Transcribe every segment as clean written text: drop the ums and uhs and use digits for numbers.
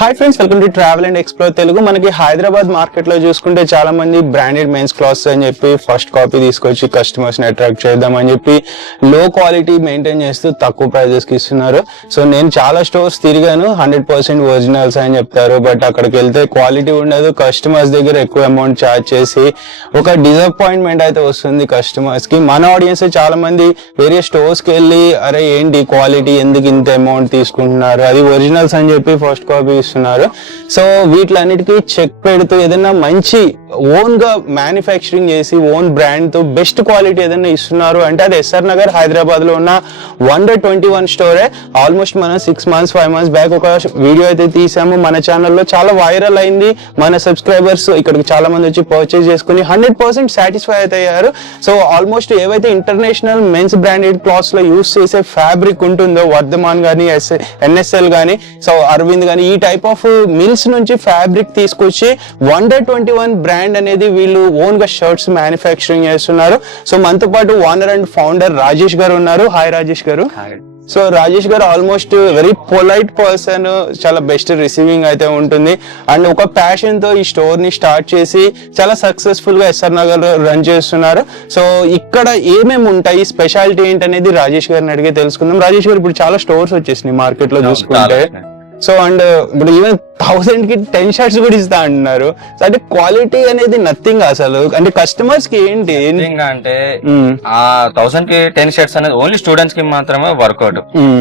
Hi friends, welcome to travel and explore Telugu. మనకి Hyderabad market లో చూసుకుంటే చాలా మంది బ్రాండెడ్ మెన్స్ క్లాత్స్ అని చెప్పి ఫస్ట్ కాపీ తీసుకొచ్చి కస్టమర్స్ ని అట్రాక్ట్ చేద్దాం అని చెప్పి లో క్వాలిటీ మెయింటైన్ చేస్తూ తక్కువ ప్రైజెస్ కి ఇస్తున్నారు. సో నేను చాలా స్టోర్స్ తిరిగాను, 100% ఒరిజినల్స్ అని చెప్తారు. బట్ అక్కడికి వెళ్తే క్వాలిటీ ఉండదు, కస్టమర్స్ దగ్గర ఎక్కువ అమౌంట్ ఛార్జ్ చేసి ఒక డిసప్పాయింట్మెంట్ అయితే వస్తుంది కస్టమర్స్ కి. మన ఆడియన్స్ చాలా మంది వేరే స్టోర్స్ కి వెళ్ళి అరే ఏంటి క్వాలిటీ, ఎందుకు ఇంత అమౌంట్ తీసుకుంటున్నారు, అది ఒరిజినల్స్ అని చెప్పి ఫస్ట్ కాపీ ఇస్తున్నారు. సో వీటిలన్నిటికీ చెక్ పెడుతూ ఏదైనా మంచి ఓన్ గా మ్యానుఫ్యాక్చరింగ్ చేసి ఓన్ బ్రాండ్ తో బెస్ట్ క్వాలిటీ ఏదైనా ఇస్తున్నారు అంటే అది ఎస్ఆర్ నగర్ హైదరాబాద్ లో ఉన్న 121 స్టోరే. ఆల్మోస్ట్ మనం 6 months 5 months బ్యాక్ ఒక వీడియో అయితే తీసాము, మన ఛానల్లో చాలా వైరల్ అయింది. మన సబ్స్క్రైబర్స్ ఇక్కడికి చాలా మంది వచ్చి పర్చేజ్ చేసుకుని 100% సాటిస్ఫై అయితే అయ్యారు. సో ఆల్మోస్ట్ ఏవైతే ఇంటర్నేషనల్ మెన్స్ బ్రాండెడ్ క్లాత్స్ లో యూస్ చేసే ఫ్యాబ్రిక్ ఉంటుందో, వర్ధమాన్ గానీ ఎన్ఎస్ఎల్ గానీ, సో అరవింద్ గానీ, ఈ టైప్ ఆఫ్ మిల్స్ నుంచి ఫ్యాబ్రిక్ తీసుకొచ్చి 121 బ్రాండ్ అనేది వీళ్ళు ఓన్ గా షర్ట్స్ మ్యానుఫ్యాక్చరింగ్ చేస్తున్నారు. సో మనతో పాటు ఓనర్ అండ్ ఫౌండర్ రాజేష్ గారు ఉన్నారు. హాయ్ రాజేష్ గారు. సో రాజేష్ గారు ఆల్మోస్ట్ వెరీ పొలైట్ పర్సన్, చాలా బెస్ట్ రిసీవింగ్ అయితే ఉంటుంది. అండ్ ఒక ప్యాషన్ తో ఈ స్టోర్ ని స్టార్ట్ చేసి చాలా సక్సెస్ఫుల్ గా ఎస్ఆర్ నగర్ రన్ చేస్తున్నారు. సో ఇక్కడ ఏమేమి ఉంటాయి, స్పెషాలిటీ ఏంటి అనేది రాజేష్ గారిని అడిగి తెలుసుకుందాం. రాజేష్ గారు, ఇప్పుడు చాలా స్టోర్స్ వచ్చేసినాయి మార్కెట్ లో చూసుకుంటే. సో అండ్ ఇప్పుడు ఈవెన్ 1000 కి 10 షర్ట్స్ కూడా ఇస్తా అంటున్నారు. సో అంటే క్వాలిటీ అనేది నథింగ్ అసలు. అంటే కస్టమర్స్ కి ఏంటి అంటే ఆ 1000 కి 10 షర్ట్స్ అనేది ఓన్లీ స్టూడెంట్స్ కి మాత్రమే వర్కౌట్.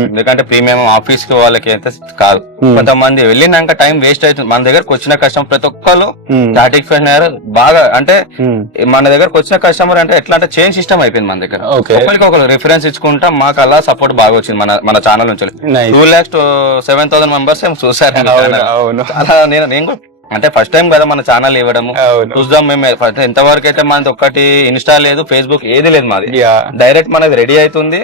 ఎందుకంటే ప్రీమియం ఆఫీస్ కి వాళ్ళకి అయితే కాదు. కొంతమంది వెళ్ళినాక టైం వేస్ట్ అవుతుంది. మన దగ్గరకు వచ్చిన కస్టమర్ ప్రతి ఒక్కరు సాటిస్ఫైడ్ అయ్యారు బాగా. అంటే మన దగ్గరకు వచ్చిన కస్టమర్ అంటే ఎట్లా అంటే చైన్ సిస్టమ్ అయిపోయింది మన దగ్గర. ఒకరికి ఒకరు రిఫరెన్స్ ఇచ్చుకుంటా మాకు అలా సపోర్ట్ బాగా వచ్చింది మన ఛానల్ నుంచి. 2,07,000 మెంబర్స్ చూసారు. నేను అంటే ఫస్ట్ టైం కదా మన ఛానల్ ఇవ్వడము, చూద్దాం మేము ఎంతవరకు అయితే మనది ఒక్కటి ఇన్స్టా లేదు, ఫేస్బుక్ ఏది లేదు మాది. డైరెక్ట్ మనది రెడీ అవుతుంది,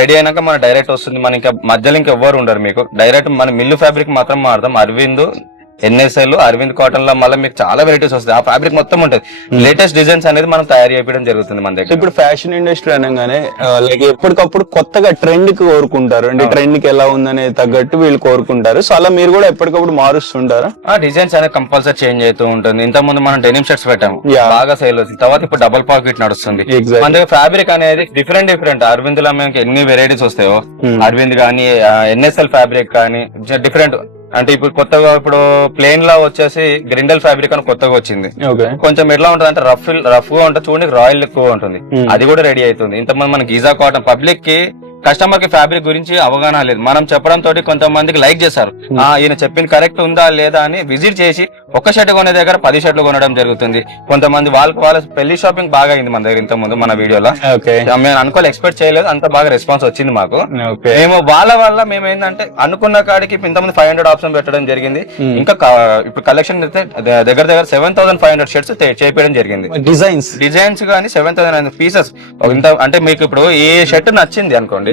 రెడీ అయినాక మన డైరెక్ట్ వస్తుంది. మన ఇంకా మధ్యలో ఇంకా ఎవ్వరు ఉండరు. మీకు డైరెక్ట్ మన మిల్లు ఫ్యాబ్రిక్ మాత్రం మారుతాం. అరవింద్ ఎన్ఎస్ఎల్, అరవింద్ కాటన్ లో మళ్ళీ మీకు చాలా వెరైటీస్ వస్తాయి. ఆ ఫ్యాబ్రిక్ మొత్తం ఉంటుంది. లేటెస్ట్ డిజైన్స్ అనేది మనం తయారు చేయడం జరుగుతుంది మన దగ్గర. ఇప్పుడు ఫ్యాషన్ ఇండస్ట్రీ అనగానే లైక్ ఎప్పటికప్పుడు కొత్తగా ట్రెండ్ కి కోరుకుంటారు. అంటే ట్రెండ్ కి ఎలా ఉందనే తగ్గట్టు వీళ్ళు కోరుకుంటారు. సో అలా మీరు కూడా ఎప్పటికప్పుడు మారుస్తుంటారా? ఆ డిజైన్స్ అనేది కంపల్సరీ చేంజ్ అవుతూ ఉంటుంది. ఇంత ముందు మనం డెనిమ్ షర్ట్స్ పెట్టాము, బాగా సేల్ అవుతుంది. తర్వాత ఇప్పుడు డబుల్ పాకెట్ నడుస్తుంది. మన దగ్గర ఫ్యాబ్రిక్ అనేది డిఫరెంట్ అరవింద్ లో మేము ఎన్ని వెరైటీస్ వస్తాయో, అరవింద్ కానీ ఎన్ఎస్ఎల్ ఫ్యాబ్రిక్ కానీ డిఫరెంట్. అంటే ఇప్పుడు కొత్తగా ఇప్పుడు ప్లేన్ లా వచ్చేసి గ్రిండల్ ఫ్యాబ్రిక్ అని కొత్తగా వచ్చింది. కొంచెం ఎట్లా ఉంటుంది అంటే రఫ్ గా ఉంటుంది, చూడండి రాయల్ ఎక్కువ ఉంటుంది. అది కూడా రెడీ అవుతుంది. ఇంతమంది మన గీజా కాటన్ పబ్లిక్ కి కస్టమర్ కి ఫ్యాబ్రిక్ గురించి అవగాహన లేదు. మనం చెప్పడం తోటి కొంతమందికి లైక్ చేశారు, ఈయన చెప్పింది కరెక్ట్ ఉందా లేదా అని విజిట్ చేసి ఒక్క షర్ట్ కొనే దగ్గర 10 షర్ట్లు కొనడం జరుగుతుంది. కొంతమంది వాళ్ళ పెళ్లి షాపింగ్ బాగా అయింది మన దగ్గర. ఇంత ముందు మన వీడియోలో మేము అనుకోలే, ఎక్స్పెక్ట్ చేయలేదు, అంత బాగా రెస్పాన్స్ వచ్చింది మాకు. మేము వాళ్ళ వల్ల మేము ఏంటంటే అనుకున్న కాడికి ఇంతమంది 500 ఆప్షన్ పెట్టడం జరిగింది. ఇంకా ఇప్పుడు కలెక్షన్ అయితే దగ్గర 7,500 షర్ట్స్ చేయించడం జరిగింది. డిజైన్స్ కానీ 7,000 పీసెస్. అంటే మీకు ఇప్పుడు ఏ షర్ట్ నచ్చింది అనుకోండి,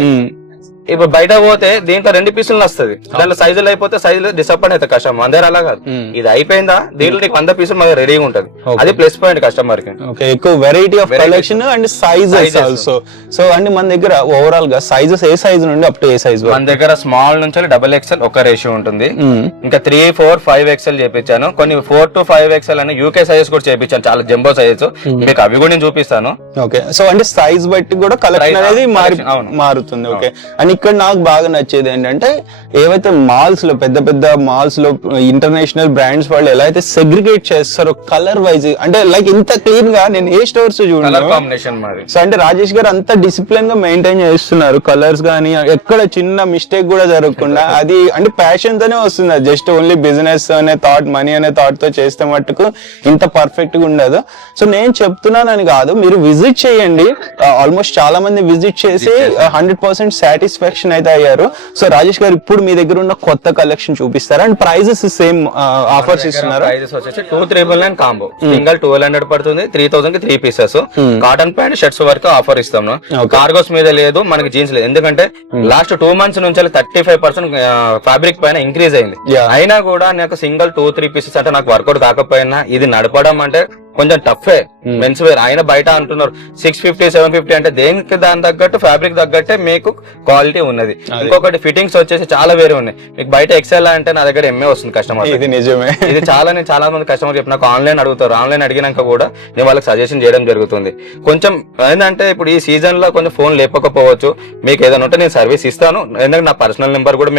ఇప్పుడు బయట పోతే దీంట్లో 2 పీసులు వస్తుంది, దాంట్లో సైజులు అయిపోతే సైజులు డిసప్పాయింట్ అవుతుంది కస్టమర్. అందరూ అలా కాదు, ఇది అయిపోయిందా దీంట్లో నీకు 100 పీసులు మన రెడీగా ఉంటది. అది ప్లస్ పాయింట్ కస్టమర్ కి. ఎక్కువ variety of collection and sizes also. So and మన దగ్గర ఓవరాల్ గా సైజెస్ ఏ సైజ్ నుండి అప్ టు ఏ సైజ్? మన దగ్గర స్మాల్ నుంచి XXL ఒక రేషియో ఉంటుంది. ఇంకా 3, 4, 5XL చేపించాను. కొన్ని 4 to 5XL అని యూకే సైజెస్ కూడా చేపించాను, చాలా జంబో సైజెస్. మీకు అవి కూడా నేను చూపిస్తాను. ఓకే, సో అంటే సైజ్ బట్టి కూడా కలెక్షన్ అనేది మారుతుంది. ఓకే, అండ్ ఇక్కడ నాకు బాగా నచ్చేది ఏంటంటే ఏవైతే మాల్స్ లో పెద్ద మాల్స్ లో ఇంటర్నేషనల్ బ్రాండ్స్ వాళ్ళు ఎలా అయితే సెగ్రిగేట్ చేస్తారో కలర్ వైజ్, అంటే లైక్ ఇంత క్లీన్ గా నేను ఏ స్టోర్స్ చూడను. సో అంటే రాజేష్ గారు అంత డిసిప్లిన్ గా మెయింటైన్ చేస్తున్నారు. కలర్స్ గానీ ఎక్కడ చిన్న మిస్టేక్ కూడా జరగకుండా, అది అంటే ప్యాషన్ తోనే వస్తుంది. జస్ట్ ఓన్లీ బిజినెస్ అనే థాట్, మనీ అనే థాట్ తో చేస్తే మట్టుకు ఇంత పర్ఫెక్ట్ గా ఉండదు. సో నేను చెప్తున్నానని కాదు, మీరు విజిట్ చేయండి. ఆల్మోస్ట్ చాలా మంది విజిట్ చేసి 100% సాటిస్ఫాక్షన్ అయితే అయ్యారు. సో రాజేష్ గారు, ఇప్పుడు మీ దగ్గర ఉన్న కొత్త కలెక్షన్ చూపిస్తారా? అండ్ ప్రైజెస్ సేమ్ ఆఫర్స్ ఇస్తున్నారు? ప్రైజెస్ వచ్చేసి 2,399 కాంబో, సింగల్ 1,200 పడుతుంది. 3,000 కి 3 పీసెస్ కాటన్ ప్యాంట్ షర్ట్స్ వరకు ఆఫర్ ఇస్తాము. కార్గోస్ మీద లేదు, మనకి జీన్స్ లేదు. ఎందుకంటే లాస్ట్ 2 months నుంచి 35% ఫ్యాబ్రిక్ పైన ఇంక్రీజ్ అయింది. అయినా కూడా నాకు సింగల్ 2-3 పీసెస్ అంటే నాకు వర్కౌట్ కాకపోయినా ఇది నడపడం అంటే కొంచెం టఫ్ మెన్స్ వేర్ ఆయన బయట అంటున్నారు 650 750 అంటే దేనికి దాని తగ్గట్టు ఫ్యాబ్రిక్ తగ్గట్టే మీకు క్వాలిటీ ఉన్నది. ఇంకొకటి ఫిట్టింగ్స్ వచ్చేసి చాలా వేరే ఉన్నాయి. మీకు బయట ఎక్సెల్ అంటే నా దగ్గర ఎంఏ వస్తుంది కస్టమర్. ఇది నిజమే. ఇది చాలా మంది కస్టమర్ చెప్పి నాకు ఆన్లైన్ అడుగుతారు. ఆన్లైన్ అడిగినాక కూడా నేను వాళ్ళకి సజెషన్ చేయడం జరుగుతుంది. కొంచెం ఏంటంటే ఇప్పుడు ఈ సీజన్ లో కొంచెం ఫోన్ లేకపోవచ్చు, మీకు ఏదైనా ఉంటే నేను సర్వీస్ ఇస్తాను. ఎందుకంటే నా పర్సనల్ నెంబర్ కూడా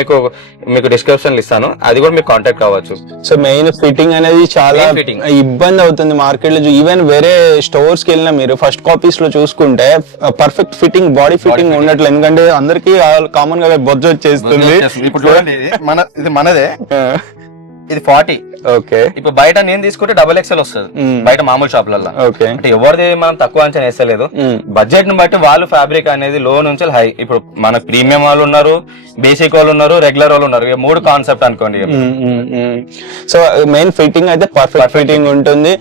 మీకు డిస్క్రిప్షన్ ఇస్తాను, అది కూడా మీకు కాంటాక్ట్ కావచ్చు. సో మెయిన్ ఫిట్టింగ్ అనేది చాలా ఇబ్బంది అవుతుంది మార్కెట్ లో. ఈవెన్ వేరే స్టోర్స్ కి వెళ్ళినా మీరు ఫస్ట్ కాపీస్ లో చూసుకుంటే పర్ఫెక్ట్ ఫిట్టింగ్ బాడీ ఫిట్టింగ్ ఉండట్లేదు. ఎందుకంటే అందరికి కామన్ గా బొజ్జ వచ్చేస్తుంది. ఇప్పుడు చూడండి ఇది మనదే, ఇది 40. ఓకే. ఇప్పుడు బయట నేను తీసుకుంటే XXL వస్తుంది బయట మామూలు షాపులలో. అంటే ఎవరిది మనం తక్కువ అంచనా వేస్తలేదు. బడ్జెట్ ని బట్టి వాళ్ళు ఫ్యాబ్రిక్ అనేది లో నుంచి హై. ఇప్పుడు మన ప్రీమియం వాళ్ళు ఉన్నారు, బేసిక్ వాళ్ళు ఉన్నారు, రెగ్యులర్ వాళ్ళు ఉన్నారు. 3 కాన్సెప్ట్ అనుకోండి. సో మెయిన్ ఫిట్టింగ్ అయితే పర్ఫెక్ట్ ఫిట్టింగ్ ఉంటుంది.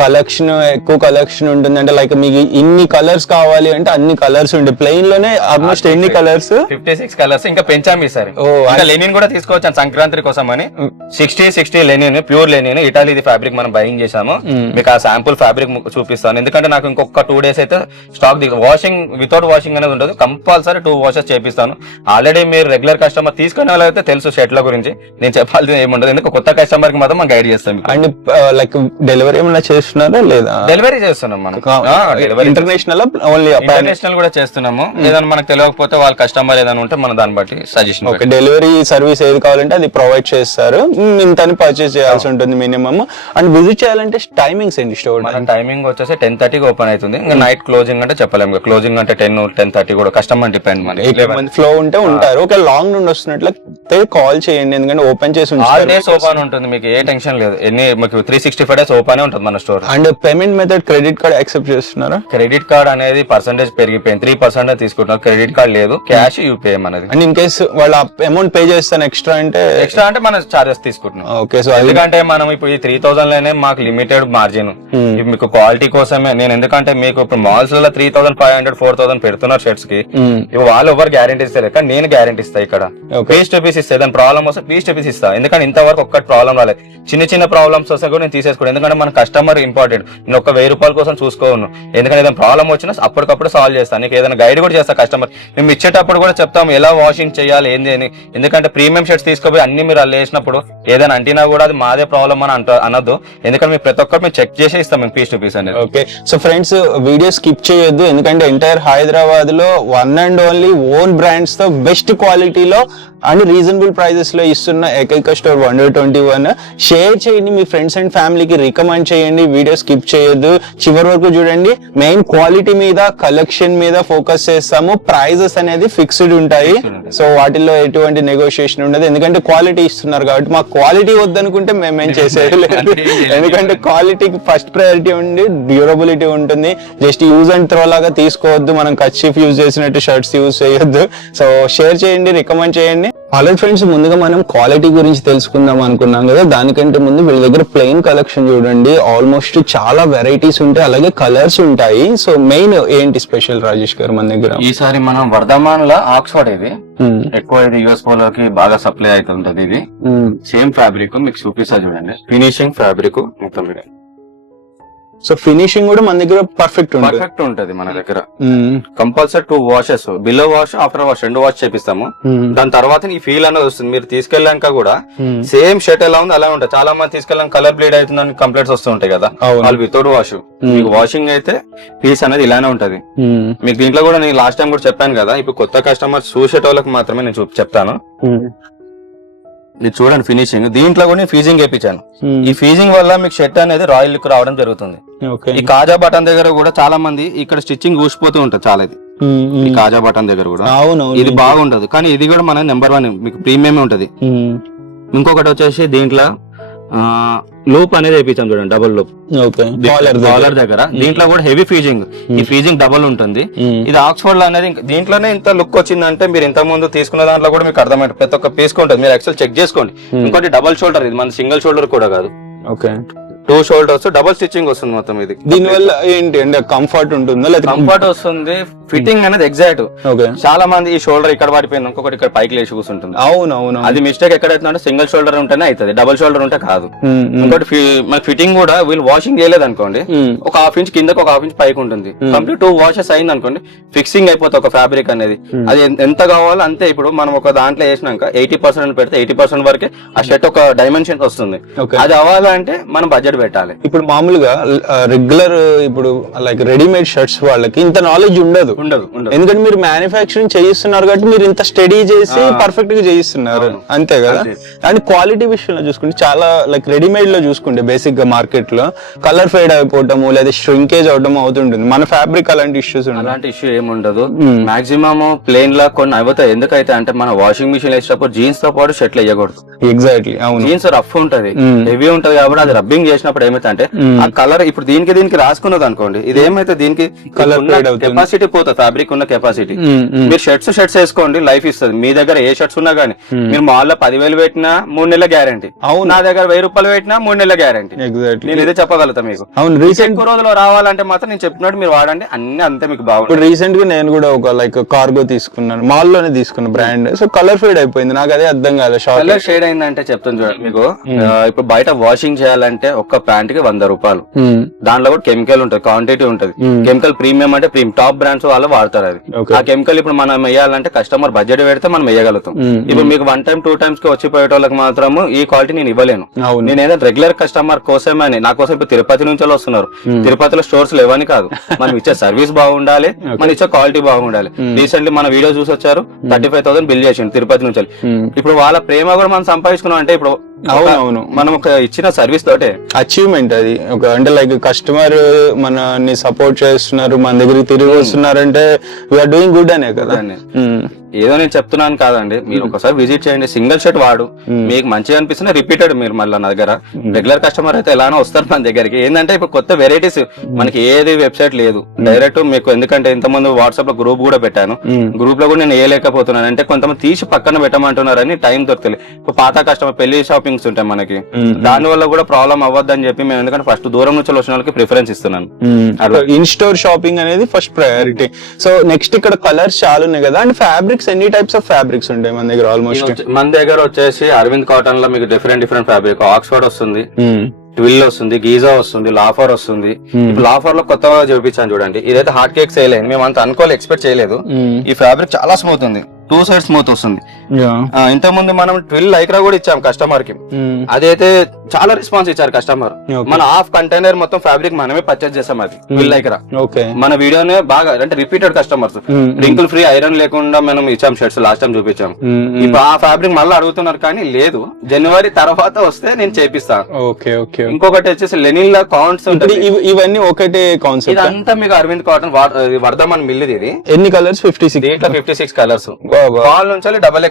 కలెక్షన్ ఎక్కువ కలెక్షన్ ఉంటుంది. అంటే లైక్ మీకు ఇన్ని కలర్స్ కావాలి అంటే అన్ని కలర్స్ ఉంటాయి. ప్లెయిన్ లోనే ఆల్మోస్ట్ ఎన్ని కలర్స్? 56 కలర్స్. ఇంకా పెంచాము ఈసారి. లెనిన్ కూడా తీసుకోవచ్చు సంక్రాంతి కోసం అని. 60 లెనిన్, ప్యూర్ లెనిన్, ఇటాలీది ఫ్యాబ్రిక్ మనం బయింగ్ చేసాము. మీకు ఆ శాంపుల్ ఫ్యాబ్రిక్ చూపిస్తాను. ఎందుకంటే నాకు ఇంకొక 2 days అయితే స్టాక్ వాషింగ్ వితౌట్ వాషింగ్ అనేది ఉండదు. కంపల్సరీ 2 washes చేపిస్తాను. ఆల్రెడీ మీరు రెగ్యులర్ కస్టమర్ తీసుకునే వాళ్ళైతే తెలుసు షర్ట్ల గురించి, నేను చెప్పాల్సి ఏముండదు. ఎందుకంటే కొత్త కస్టమర్ కి మాత్రం మనం గైడ్ చేస్తాం. అండ్ లైక్ డెలివరీ ఏమైనా చేస్తున్నారా లేదా? డెలివరీ చేస్తున్నాం మనం. ఇంటర్నేషనల్ ఓన్లీ ఇంటర్నేషనల్ కూడా చేస్తున్నాము. ఏదైనా మనకు తెలియకపోతే వాళ్ళ కస్టమర్ ఏదైనా ఉంటే మనం దాన్ని బట్టి సజెషన్. ఓకే. డెలివరీ సర్వీస్ ఏది కావాలంటే అది ప్రొవైడ్ చేస్తారు. ఇంతని పర్చేస్ చేయాల్సి ఉంటుంది మినిమమ్. అండ్ విజిట్ చేయాలంటే టైమింగ్స్ ఏంటి స్టోర్? మన టైమింగ్ వచ్చేసి 10:30కి ఓపెన్ అవుతుంది. ఇంకా నైట్ క్లోజింగ్ అంటే చెప్పలేము. క్లోజింగ్ అంటే 10-10:30 కూడా కస్టమర్ డిపెండ్. మనకి ఫ్లో ఉంటే ఉంటారు. ఓకే. లాంగ్ నుండి వస్తున్నట్లయితే కాల్ చేయండి. ఎందుకంటే ఓపెన్ చేసి ఓపెన్ ఉంటుంది. మీకు ఏ టెన్షన్ లేదు. మీకు 365 days ఓపెన్ ఉంటుంది మన store. And payment method credit card accept చేస్తున్నారా? క్రెడిట్ కార్డ్ అనేది పర్సెంటేజ్ పెరిగిపోయింది. 3% తీసుకుంటున్నారు. క్రెడిట్ కార్డ్ లేదు, క్యాష్ యూపీఐ అనేది. అండ్ ఇన్ కేసు వాళ్ళ అమౌంట్ పే చేస్తాను ఎక్స్ట్రా అంటే మన చార్జెస్ తీసుకుంటున్నాం. ఓకే. సో ఎందుకంటే మనం ఇప్పుడు ఈ 3000 లోనే మాకు లిమిటెడ్ మార్జిన్. మీకు క్వాలిటీ కోసమే నేను, ఎందుకంటే మీకు ఇప్పుడు మాల్స్ లో 3500 4000 పెడుతున్నారు షర్ట్స్ కి. వాళ్ళు ఎవరు గ్యారెంటీ ఇస్తారు, కానీ నేను గ్యారెంటీ ఇస్తా. ఇక్కడ పీస్ టు పీస్ ఇస్తా. ఏదైనా ప్రాబ్లమ్ వస్తే పీస్ టు పీస్ ఇస్తా. ఎందుకంటే ఇంతవరకు ఒక్కటి ప్రాబ్లం రాలేదు. చిన్న ప్రాబ్లమ్స్ వస్తే కూడా నేను తీసేసుకోండి. ఎందుకంటే మన కస్టమర్ ఇంపార్టెంట్. నేను ఒక 1000 రూపాయల కోసం చూసుకోను. ఎందుకంటే ఏదైనా ప్రాబ్లం వచ్చినా అప్పటికప్పుడు సాల్వ్ చేస్తాను. నీకు ఏదైనా గైడ్ కూడా చేస్తా. కస్టమర్ మేము ఇచ్చేటప్పుడు కూడా చెప్తాము ఎలా వాషింగ్ చేయాలి ఏంది అని. ఎందుకంటే ప్రీమియం షర్ట్స్ తీసుకోపోయి అన్ని మీరు అలా వేసినప్పుడు ఏదైనా అంటినా కూడా అది మాదే ప్రాబ్లం అని అనొద్దు. ఎందుకంటే మేము ప్రతి ఒక్కరు మేము చెక్ చేసి ఇస్తాం మేము పీస్ టు పీస్ అనేది. Okay. So friends, video skip చేయొద్దు. ఎందుకంటే ఎంటైర్ హైదరాబాద్ లో one and only own brands తో బెస్ట్ క్వాలిటీలో అండ్ రీజనబుల్ ప్రైజెస్ లో ఇస్తున్న ఏకైక స్టోర్ 121. షేర్ చేయండి, మీ ఫ్రెండ్స్ అండ్ ఫ్యామిలీకి రికమెండ్ చేయండి. వీడియో స్కిప్ చేయొద్దు, చివరి వరకు చూడండి. మెయిన్ క్వాలిటీ మీద, కలెక్షన్ మీద ఫోకస్ చేస్తాము. ప్రైజెస్ అనేది ఫిక్స్డ్ ఉంటాయి. సో వాటిల్లో ఎటువంటి నెగోషియేషన్ ఉండదు. ఎందుకంటే క్వాలిటీ ఇస్తున్నారు కాబట్టి. మాకు క్వాలిటీ వద్దనుకుంటే మేమేం చేసేది లేదు. ఎందుకంటే క్వాలిటీకి ఫస్ట్ ప్రయారిటీ ఉండి డ్యూరబిలిటీ ఉంటుంది. జస్ట్ యూజ్ అండ్ త్రో లాగా తీసుకోవద్దు. మనం కర్చీఫ్ యూజ్ చేసినట్టు షర్ట్స్ యూజ్ చేయొద్దు. సో షేర్ చేయండి, రికమెండ్ చేయండి. ఆల్రెడీ ఫ్రెండ్స్, ముందుగా మనం క్వాలిటీ గురించి తెలుసుకుందాం అనుకున్నాం కదా. దానికంటే ముందు వీళ్ళ దగ్గర ప్లెయిన్ కలెక్షన్ చూడండి. ఆల్మోస్ట్ చాలా వెరైటీస్ ఉంటాయి, అలాగే కలర్స్ ఉంటాయి. సో మెయిన్ ఏంటి స్పెషల్ రాజేష్ గారు మన దగ్గర? ఈసారి మనం వర్ధమాన్ లో ఆక్స్ఫర్డ్ ఇది ఎక్కువ, ఇది యూఎస్ పోలోకి బాగా సప్లై అవుతుంటది. ఇది సేమ్ ఫ్యాబ్రిక్ మీకు చూపిస్తా చూడండి. ఫినిషింగ్ ఫ్యాబ్రిక్ మొత్తం. సో ఫినిషింగ్ కూడా మన దగ్గర పర్ఫెక్ట్ ఉంటది మన దగ్గర. Compulsory 2 washes, below wash, after wash 2 wash చేపిస్తాము. దాని తర్వాత ఈ ఫీల్ అనేది వస్తుంది. మీరు తీసుకెళ్ళాక కూడా సేమ్ షర్ట్ ఎలా ఉంది అలా ఉంటుంది. చాలా మంది తీసుకెళ్ళాక కలర్ బ్లీడ్ అవుతుందని కంప్లైంట్స్ వస్తూ ఉంటాయి కదా, వాళ్ళు వితౌట్ వాష్. మీకు వాషింగ్ అయితే పీస్ అనేది ఇలానే ఉంటది. మీకు దీంట్లో కూడా నేను లాస్ట్ టైం కూడా చెప్పాను కదా, ఇప్పుడు కొత్త కస్టమర్స్ చూసేటోళ్ళకి మాత్రమే నేను చెప్తాను. ఇది చూడండి ఫినిషింగ్. దీంట్లో కూడా నేను ఫీజింగ్ వేయించాను. ఈ ఫీజింగ్ వల్ల మీకు షర్ట్ అనేది రాయల్ లుక్ రావడం జరుగుతుంది. ఈ కాజా బటన్ దగ్గర కూడా చాలా మంది ఇక్కడ స్టిచ్చింగ్ ఊసిపోతూ ఉంటుంది చాలా. ఇది ఈ కాజా బటన్ దగ్గర కూడా ఇది బాగుంటది, కానీ ఇది కూడా మన నెంబర్ 1 మీకు ప్రీమియం ఉంటది. ఇంకొకటి వచ్చేసి దీంట్లో లూప్ అనేది వేయించాం చూడండి, డబుల్ లూప్ కాలర్ దగ్గర. దీంట్లో కూడా హెవీ ఫీజింగ్. ఈ ఫీజింగ్ డబుల్ ఉంటుంది. ఇది ఆక్స్ఫర్డ్ లో అనేది దీంట్లోనే ఇంత లుక్ వచ్చిందంటే మీరు ఇంత ముందు తీసుకున్న దాంట్లో కూడా మీకు అర్థమైంది. ప్రతి ఒక్క పీస్ ఉంటుంది, మీరు యాక్చువల్ చెక్ చేసుకోండి. ఇంకోటి డబుల్ షోల్డర్, ఇది మన సింగిల్ షోల్డర్ కూడా కాదు. ఓకే. 2 షోల్డర్స్ డబుల్ స్టిచ్చింగ్ వస్తుంది మొత్తం ఇది. దీని వల్ల ఏంటి అంటే కంఫర్ట్ ఉంటుందా లేదా కంఫర్ట్ వస్తుంది, ఫిట్టింగ్ అనేది ఎగ్జాక్ట్. ఓకే. చాలా మంది ఈ షోల్డర్ ఇక్కడ పడిపోయింది, ఇంకొకటి ఇక్కడ పైకి లేచి కూర్చుంటుంది. అవునవును. అది మిస్టేక్ ఎక్కడైతుందంటే సింగిల్ షోల్డర్ ఉంటేనే అవుతుంది, డబుల్ షోల్డర్ ఉంటే కాదు. ఇంకోటి మన ఫిట్టింగ్ కూడా వీళ్ళు వాషింగ్ చేయలేదు అనుకోండి, ఒక హాఫ్ ఇంచ్ కిందకి ఒక హాఫ్ ఇంచ్ పైకి ఉంటుంది. కంప్లీట్ 2 వాషెస్ అయింది అనుకోండి, ఫిక్సింగ్ అయిపోతుంది ఒక ఫ్యాబ్రిక్ అనేది. అది ఎంత కావాలో అంతే. ఇప్పుడు మనం ఒక దాంట్లో వేసినాక 80% పెడితే 80% వరకే ఆ షర్ట్ ఒక డైమెన్షన్ వస్తుంది. అది అవ్వాలంటే మనం బడ్జెట్ పెట్టాలి. ఇప్పుడు మామూలుగా రెగ్యులర్ ఇప్పుడు లైక్ రెడీమేడ్ షర్ట్స్ వాళ్ళకి ఇంత నాలెడ్జ్ ఉండదు. ఎందుకంటే మీరు మ్యానుఫ్యాక్చరింగ్ చేయిస్తున్నారు కాబట్టి మీరు ఇంత స్టడీ చేసి పర్ఫెక్ట్ గా చేయిస్తున్నారు, అంతే కదా. అండ్ క్వాలిటీ విషయంలో చూసుకుంటే చాలా లైక్ రెడీమేడ్ లో చూసుకుంటే బేసిక్ గా మార్కెట్ లో కలర్ ఫేడ్ అయిపోవటము లేదా ష్రింకేజ్ అవడం అవుతుంటుంది. మన ఫ్యాబ్రిక్ అలాంటి ఇష్యూస్ ఉండదు. అలాంటి ఇష్యూ ఏముండదు. మాక్సిమం ప్లేన్ లా కొన్ని అవుతాయి. ఎందుకైతే అంటే మన వాషింగ్ మిషన్ వేసేటప్పుడు జీన్స్ తో పాటు షర్ట్లు వేయకూడదు. ఎగ్జాక్ట్లీ, అవును. జీన్స్ రఫ్ ఉంటది, హెవీ ఉంటది కాబట్టి అది రబ్బింగ్ చేసినప్పుడు ఏమైతే అంటే ఆ కలర్ ఇప్పుడు దీనికి రాసుకున్నది అనుకోండి, ఇది ఏమైతే దీనికి కలర్ కెపాసిటీ పోతుంది, ఫ్యాబ్రిక్ ఉన్న కెపాసిటీ. మీరు షర్ట్స్ వేసుకోండి, లైఫ్ ఇస్తుంది. మీ దగ్గర ఏ షర్ట్స్ ఉన్నా గానీ మీరు మాల్ లో 10,000 పెట్టినా 3 నెలల గ్యారంటీ. నా దగ్గర 1000 రూపాయలు పెట్టినా 3 నెలల గ్యారంటీ. నేను ఇదే చెప్పగలుగుతా మీకు. అవును. రీసెంట్ ఎక్కువ రోజులు రావాలంటే మాత్రం నేను చెప్పినట్టు మీరు వాడండి, అన్ని అంతే మీకు బాగుంటుంది. రీసెంట్ గా నేను కూడా ఒక లైక్ కార్గో తీసుకున్నాను, మాల్ లోనే తీసుకున్న బ్రాండ్. సో కలర్ ఫేడ్ అయిపోయింది, నాకు అదే అర్థం కాలేదు. కలర్ షేడ్ అయిందంటే చెప్తాను చూడండి మీకు. ఇప్పుడు బయట వాషింగ్ చేయాలంటే ఒక్క ప్యాంట్ కి 100 రూపాయలు. దాంట్లో కూడా కెమికల్ ఉంటుంది, క్వాంటిటీ ఉంటుంది. కెమికల్ ప్రీమియం అంటే టాప్ బ్రాండ్స్ వాళ్ళు వాడతారు అది. ఆ కెమికల్ ఇప్పుడు మనం వేయాలంటే కస్టమర్ బడ్జెట్ పెడితే మనం వేయగలుగుతాం. ఇప్పుడు మీకు 1 టైం 2 టైమ్స్ కి వచ్చిపోయేటోళ్ళకి మాత్రం ఈ క్వాలిటీ నేను ఇవ్వలేను. నేను ఏదైనా రెగ్యులర్ కస్టమర్ కోసమే అని, నా కోసం ఇప్పుడు తిరుపతి నుంచి వస్తున్నారు. తిరుపతిలో స్టోర్స్ లేవని కాదు, మనం ఇచ్చే సర్వీస్ బాగుండాలి, మనం ఇచ్చే క్వాలిటీ బాగుండాలి. రీసెంట్లీ మన వీడియో చూసి వచ్చారు, 35,000 బిల్ చేసిండు తిరుపతి నుంచి. ఇప్పుడు వాళ్ళ ప్రేమ కూడా మనం సంపాదించుకున్నాం అంటే ఇప్పుడు అవునవును మనం ఒక ఇచ్చిన సర్వీస్ తోటే అచీవ్మెంట్ అది. ఒక అంటే లైక్ కస్టమర్ మనని సపోర్ట్ చేస్తున్నారు, మన దగ్గరికి తిరిగి వస్తున్నారు అంటే వీఆర్ డూయింగ్ గుడ్ అనే కదా. ఏదో నేను చెప్తున్నాను కాదండి, మీరు ఒకసారి విజిట్ చేయండి, సింగిల్ షర్ట్ వాడు, మీకు మంచిగా అనిపిస్తుంది రిపీటెడ్ మీరు మళ్ళీ నా దగ్గర. రెగ్యులర్ కస్టమర్ అయితే ఎలానో వస్తారు మన దగ్గరికి. ఏంటంటే ఇప్పుడు కొత్త వెరైటీస్ మనకి ఏది వెబ్సైట్ లేదు, డైరెక్ట్ మీకు. ఎందుకంటే ఇంతమంది వాట్సాప్ లో గ్రూప్ కూడా పెట్టాను, గ్రూప్ లో కూడా నేను వేయలేకపోతున్నాను. అంటే కొంతమంది తీసి పక్కన పెట్టమంటున్నారని టైం దొరకలేదు. ఇప్పుడు పాత కస్టమర్ పెళ్లి షాపింగ్స్ ఉంటాయి మనకి, దాని వల్ల కూడా ప్రాబ్లం అవ్వద్దని చెప్పి మేము, ఎందుకంటే ఫస్ట్ దూరం నుంచి వచ్చిన వాళ్ళకి ప్రిఫరెన్స్ ఇస్తున్నాను. ఇన్ స్టోర్ షాపింగ్ అనేది ఫస్ట్ ప్రయారిటీ. సో నెక్స్ట్ ఇక్కడ కలర్స్ చాలా ఉన్నాయి కదా, అండ్ ఫ్యాబ్రిక్స్ ఎన్ని టైప్స్ ఆఫ్ ఫ్యాబ్రిక్స్ ఉంటాయి మన దగ్గర? ఆల్మోస్ట్ మన దగ్గర వచ్చేసి అరవింద్ కాటన్ లో మీకు డిఫరెంట్ ఫ్యాబ్రిక్, ఆక్స్ఫర్డ్ వస్తుంది, ట్విల్ వస్తుంది, గీజా వస్తుంది, లాఫర్ వస్తుంది. ఇప్పుడు లాఫర్ లో కొత్తగా చూపించాను చూడండి, ఇదైతే హాట్ కేక్ సేల్ అయింది, మేము అంత అనుకోలేదు, ఎక్స్పెక్ట్ చేయలేదు. ఈ ఫ్యాబ్రిక్ చాలా స్మూత్ ఉంది, 2 సైడ్ స్మూత్ వస్తుంది. ఇంత ముందు మనం 12 లైక్రా కూడా ఇచ్చాం కస్టమర్ కి, అదైతే చాలా రెస్పాన్స్ ఇచ్చారు కస్టమర్. మన హాఫ్ కంటైనర్ మొత్తం ఫ్యాబ్రిక్ మనమే పర్చేస్ చేసాం, అది 12 లైక్రా. మన వీడియోనే బాగా అంటే repeated customers, wrinkle free iron లేకుండా మనం ఇచ్చాం షర్ట్స్, లాస్ట్ టైం చూపించాం. ఇప్పుడు ఆ ఫ్యాబ్రిక్ మళ్ళీ అడుగుతున్నారు, కానీ లేదు, జనవరి తర్వాత వస్తే నేను చేపిస్తాను. ఇంకొకటి వచ్చేసి లెనిన్ లా కాన్స్ ఉంటుంది, ఇవన్నీ ఒకటే కాన్సెప్ట్. ఇదంతా మీకు అరవింద్ కాటన్ వర్ధమన్ మిల్లిది. ఇది ఎన్ని కలర్స్? 56. దీంట్లో 56 కలర్స్, కాల్ నుంచి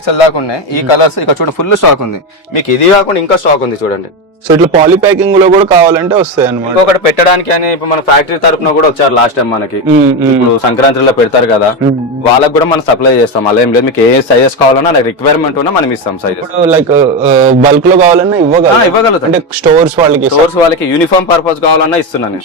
XXL దాకా ఉన్నాయి. ఈ కలర్స్ ఇక్కడ చూడండి, ఫుల్ స్టాక్ ఉంది మీకు. ఇది కాకుండా ఇంకా స్టాక్ ఉంది చూడండి. సో ఇట్లా పాలీ ప్యాకింగ్ లో కూడా కావాలంటే వస్తాయి అనమాట. ఇంకొకటి పెట్టడానికి అని ఇప్పుడు మన ఫ్యాక్టరీ తరపున కూడా వచ్చారు లాస్ట్ టైం మనకి. ఇప్పుడు సంక్రాంతిలో పెడతారు కదా, వాళ్ళకి కూడా మనం సప్లై చేస్తాం. అలా ఏం లేదు, మీకు ఏ సైజెస్ కావాలన్నా నాకు రిక్వైర్మెంట్ ఉన్నా మనం ఇస్తాం సైజెస్. లైక్ బల్క్ లో కావాలన్నా ఇవ్వగలుగుతాం. అంటే స్టోర్స్ వాళ్ళకి యూనిఫామ్ పర్పస్ కావాలన్నా ఇస్తున్నాను,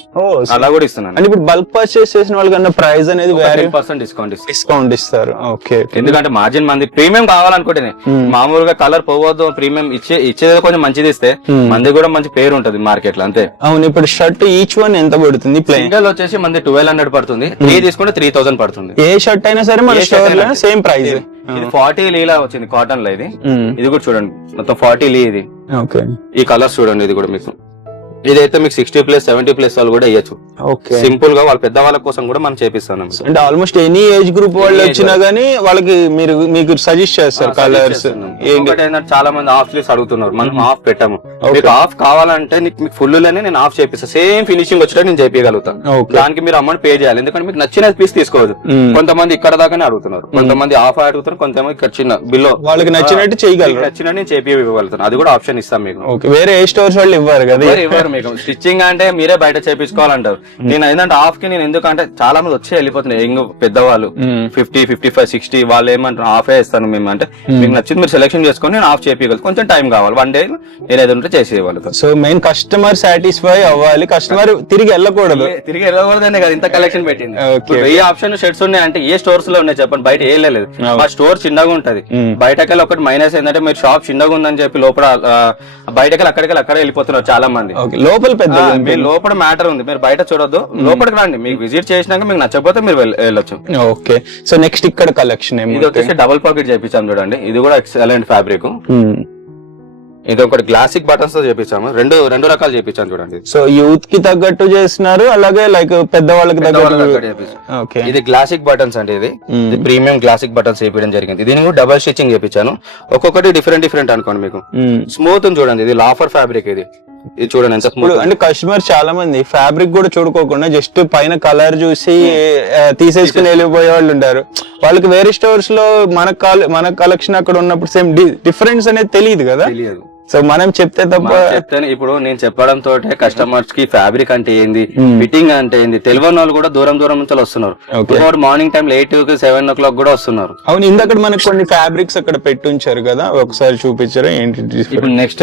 అలా కూడా ఇస్తున్నాను. అంటే ఇప్పుడు బల్క్ పర్చేస్ చేసిన వాళ్ళకన్నా ప్రైస్ అనేది 10% డిస్కౌంట్ ఇస్తారు. ఓకే. ఎందుకంటే మార్జిన్ మంది ప్రీమియం కావాలనుకుంటేనే, మామూలుగా కలర్ పోవద్దు, ప్రీమియం ఇచ్చేది కొంచెం మంచిది ఇస్తే మంది కూడా మంచి పేరు ఉంటది మార్కెట్ లో, అంతే. అవును. ఇప్పుడు షర్ట్ ఈచ్ వన్ ఎంత పడుతుంది? సింగిల్ వచ్చేసి మంది 1200 పడుతుంది, 3 తీసుకుంటే 3000 పడుతుంది. ఏ షర్ట్ అయినా సరే మన స్టోర్ లో సేమ్ ప్రైస్. ఇది 40 లీలా వచ్చింది కాటన్ లో, ఇది కూడా చూడండి మొత్తం 40 లీ. ఇది ఈ కలర్స్ చూడండి, ఇది కూడా మీకు ఇదైతే మీకు 60+, 70+ వాళ్ళు కూడా ఇవ్వచ్చు. సింపుల్ గా వాళ్ళ పెద్ద వాళ్ళ కోసం కూడా మనం చేపిస్తాను. అంటే ఆల్మోస్ట్ ఎనీ ఏజ్ గ్రూప్ వాళ్ళు వచ్చినా గానీ వాళ్ళకి మీకు సజెస్ట్ చేస్తారు కలర్స్. చాలా మంది హాఫ్ స్లీవ్స్ అడుగుతున్నారు, మనం హాఫ్ పెట్టాము. మీకు హాఫ్ కావాలంటే మీకు ఫుల్ లోనే నేను హాఫ్ చేపిస్తాను, సేమ్ ఫినిషింగ్ వచ్చేటట్టు నేను చేపించగలుగుతాను. దానికి మీరు అమౌంట్ పే చేయాలి, ఎందుకంటే మీకు నచ్చిన పీస్ తీసుకోవద్దు. కొంతమంది ఇక్కడ దాకానే అడుగుతున్నారు, కొంతమంది హాఫ్ అడుగుతారు, కొంతమంది ఇక్కడ చిన్న బిల్లో వాళ్ళకి నచ్చినట్టు చేయగలరు, నచ్చినట్టు నేను చేపి ఇవ్వగలుగుతాను. అది కూడా ఆప్షన్ ఇస్తాం మీకు. వేరే ఏ స్టోర్స్ వాళ్ళు ఇవ్వరు కదా, మీకు స్టిచ్చింగ్ అంటే మీరే బయట చేపించుకోవాలంటారు. నేను ఏంటంటే హాఫ్ కి నేను ఎందుకంటే చాలా మంది వచ్చి వెళ్ళిపోతున్నాయి యంగ్ పెద్దవాళ్ళు 50, 55, 60 వాళ్ళు ఏమంటారు హాఫ్ ఇస్తాను మేము అంటే మీకు నచ్చింది మీరు సెలెక్షన్ చేసుకొని నేను హాఫ్ చేపించగలను. కొంచెం టైం కావాలి, 1 day ఏదైతే ఉంటే చేసేవాళ్ళు. సో మెయిన్ కస్టమర్ సాటిస్ఫై అవ్వాలి, కస్టమర్ తిరిగి వెళ్ళకూడదనే కదా ఇంత కలెక్షన్ పెట్టింది. ఏ ఆప్షన్ షర్ట్స్ ఉన్నాయి అంటే ఏ స్టోర్స్ లో ఉన్నాయి చెప్పండి, బయట ఏ లేదు. మా స్టోర్ చిన్నగా ఉంటది, బయటకెళ్ళి ఒకటి మైనస్ ఏంటంటే మీరు షాప్ చిన్నగా ఉందని చెప్పి లోపల బయటకెళ్ళి అక్కడికి వెళ్ళిపోతున్నారు చాలా మంది. లోపల పెద్ద లోపల మ్యాటర్ ఉంది, మీరు బయట చూడొద్దు, లోపలికి రండి. మీకు విజిట్ చేసినాక మీకు నచ్చకపోతే మీరు వెళ్ళొచ్చు. ఓకే, సో నెక్స్ట్ ఇక్కడ కలెక్షన్ ఇది వచ్చేసి డబుల్ పాకెట్ చేపించాము చూడండి, ఇది కూడా ఎక్సలెంట్ ఫ్యాబ్రిక్. ఇది ఒకటి క్లాసిక్ బటన్స్ తో చేపించాము, రెండు రకాలు చేపించాము చూడండి. సో యూత్ కి తగ్గట్టు చేస్తున్నారు, అలాగే లైక్ పెద్దవాళ్ళకి తగ్గట్టు. ఇది క్లాసిక్ బటన్స్ అంటే ఇది ప్రీమియం క్లాసిక్ బటన్స్ చేపించడం జరిగింది. దీని కూడా డబల్ స్టిచ్చింగ్ చేపించాను, ఒక్కొక్కటి డిఫరెంట్ అనుకోండి. మీకు స్మూత్ చూడండి, ఇది లాఫర్ ఫ్యాబ్రిక్. ఇది చూడండి ఎంత స్మూత్. అంటే కస్టమర్ చాలా మంది ఫ్యాబ్రిక్ కూడా చూడుకోకుండా జస్ట్ పైన కలర్ చూసి తీసేసుకుని వెళ్ళిపోయే వాళ్ళు ఉంటారు. వాళ్ళకి వేరే స్టోర్స్ లో మన కలెక్షన్ అక్కడ ఉన్నప్పుడు సేమ్ డిఫరెన్స్ అనేది తెలియదు కదా. సో మనం చెప్తే తప్ప చెప్తాను. ఇప్పుడు నేను చెప్పడం తోటే కస్టమర్స్ కి ఫ్యాబ్రిక్ అంటే ఏంది, ఫిట్టింగ్ అంటే ఏంది తెలియని వాళ్ళు కూడా దూరం నుంచి వస్తున్నారు. మార్నింగ్ టైం 8 to 7 o'clock కూడా వస్తున్నారు. అవును, ఇందాక మనకి కొన్ని ఫ్యాబ్రిక్స్ అక్కడ పెట్టుంచారు కదా, ఒకసారి చూపించారా ఏంటి?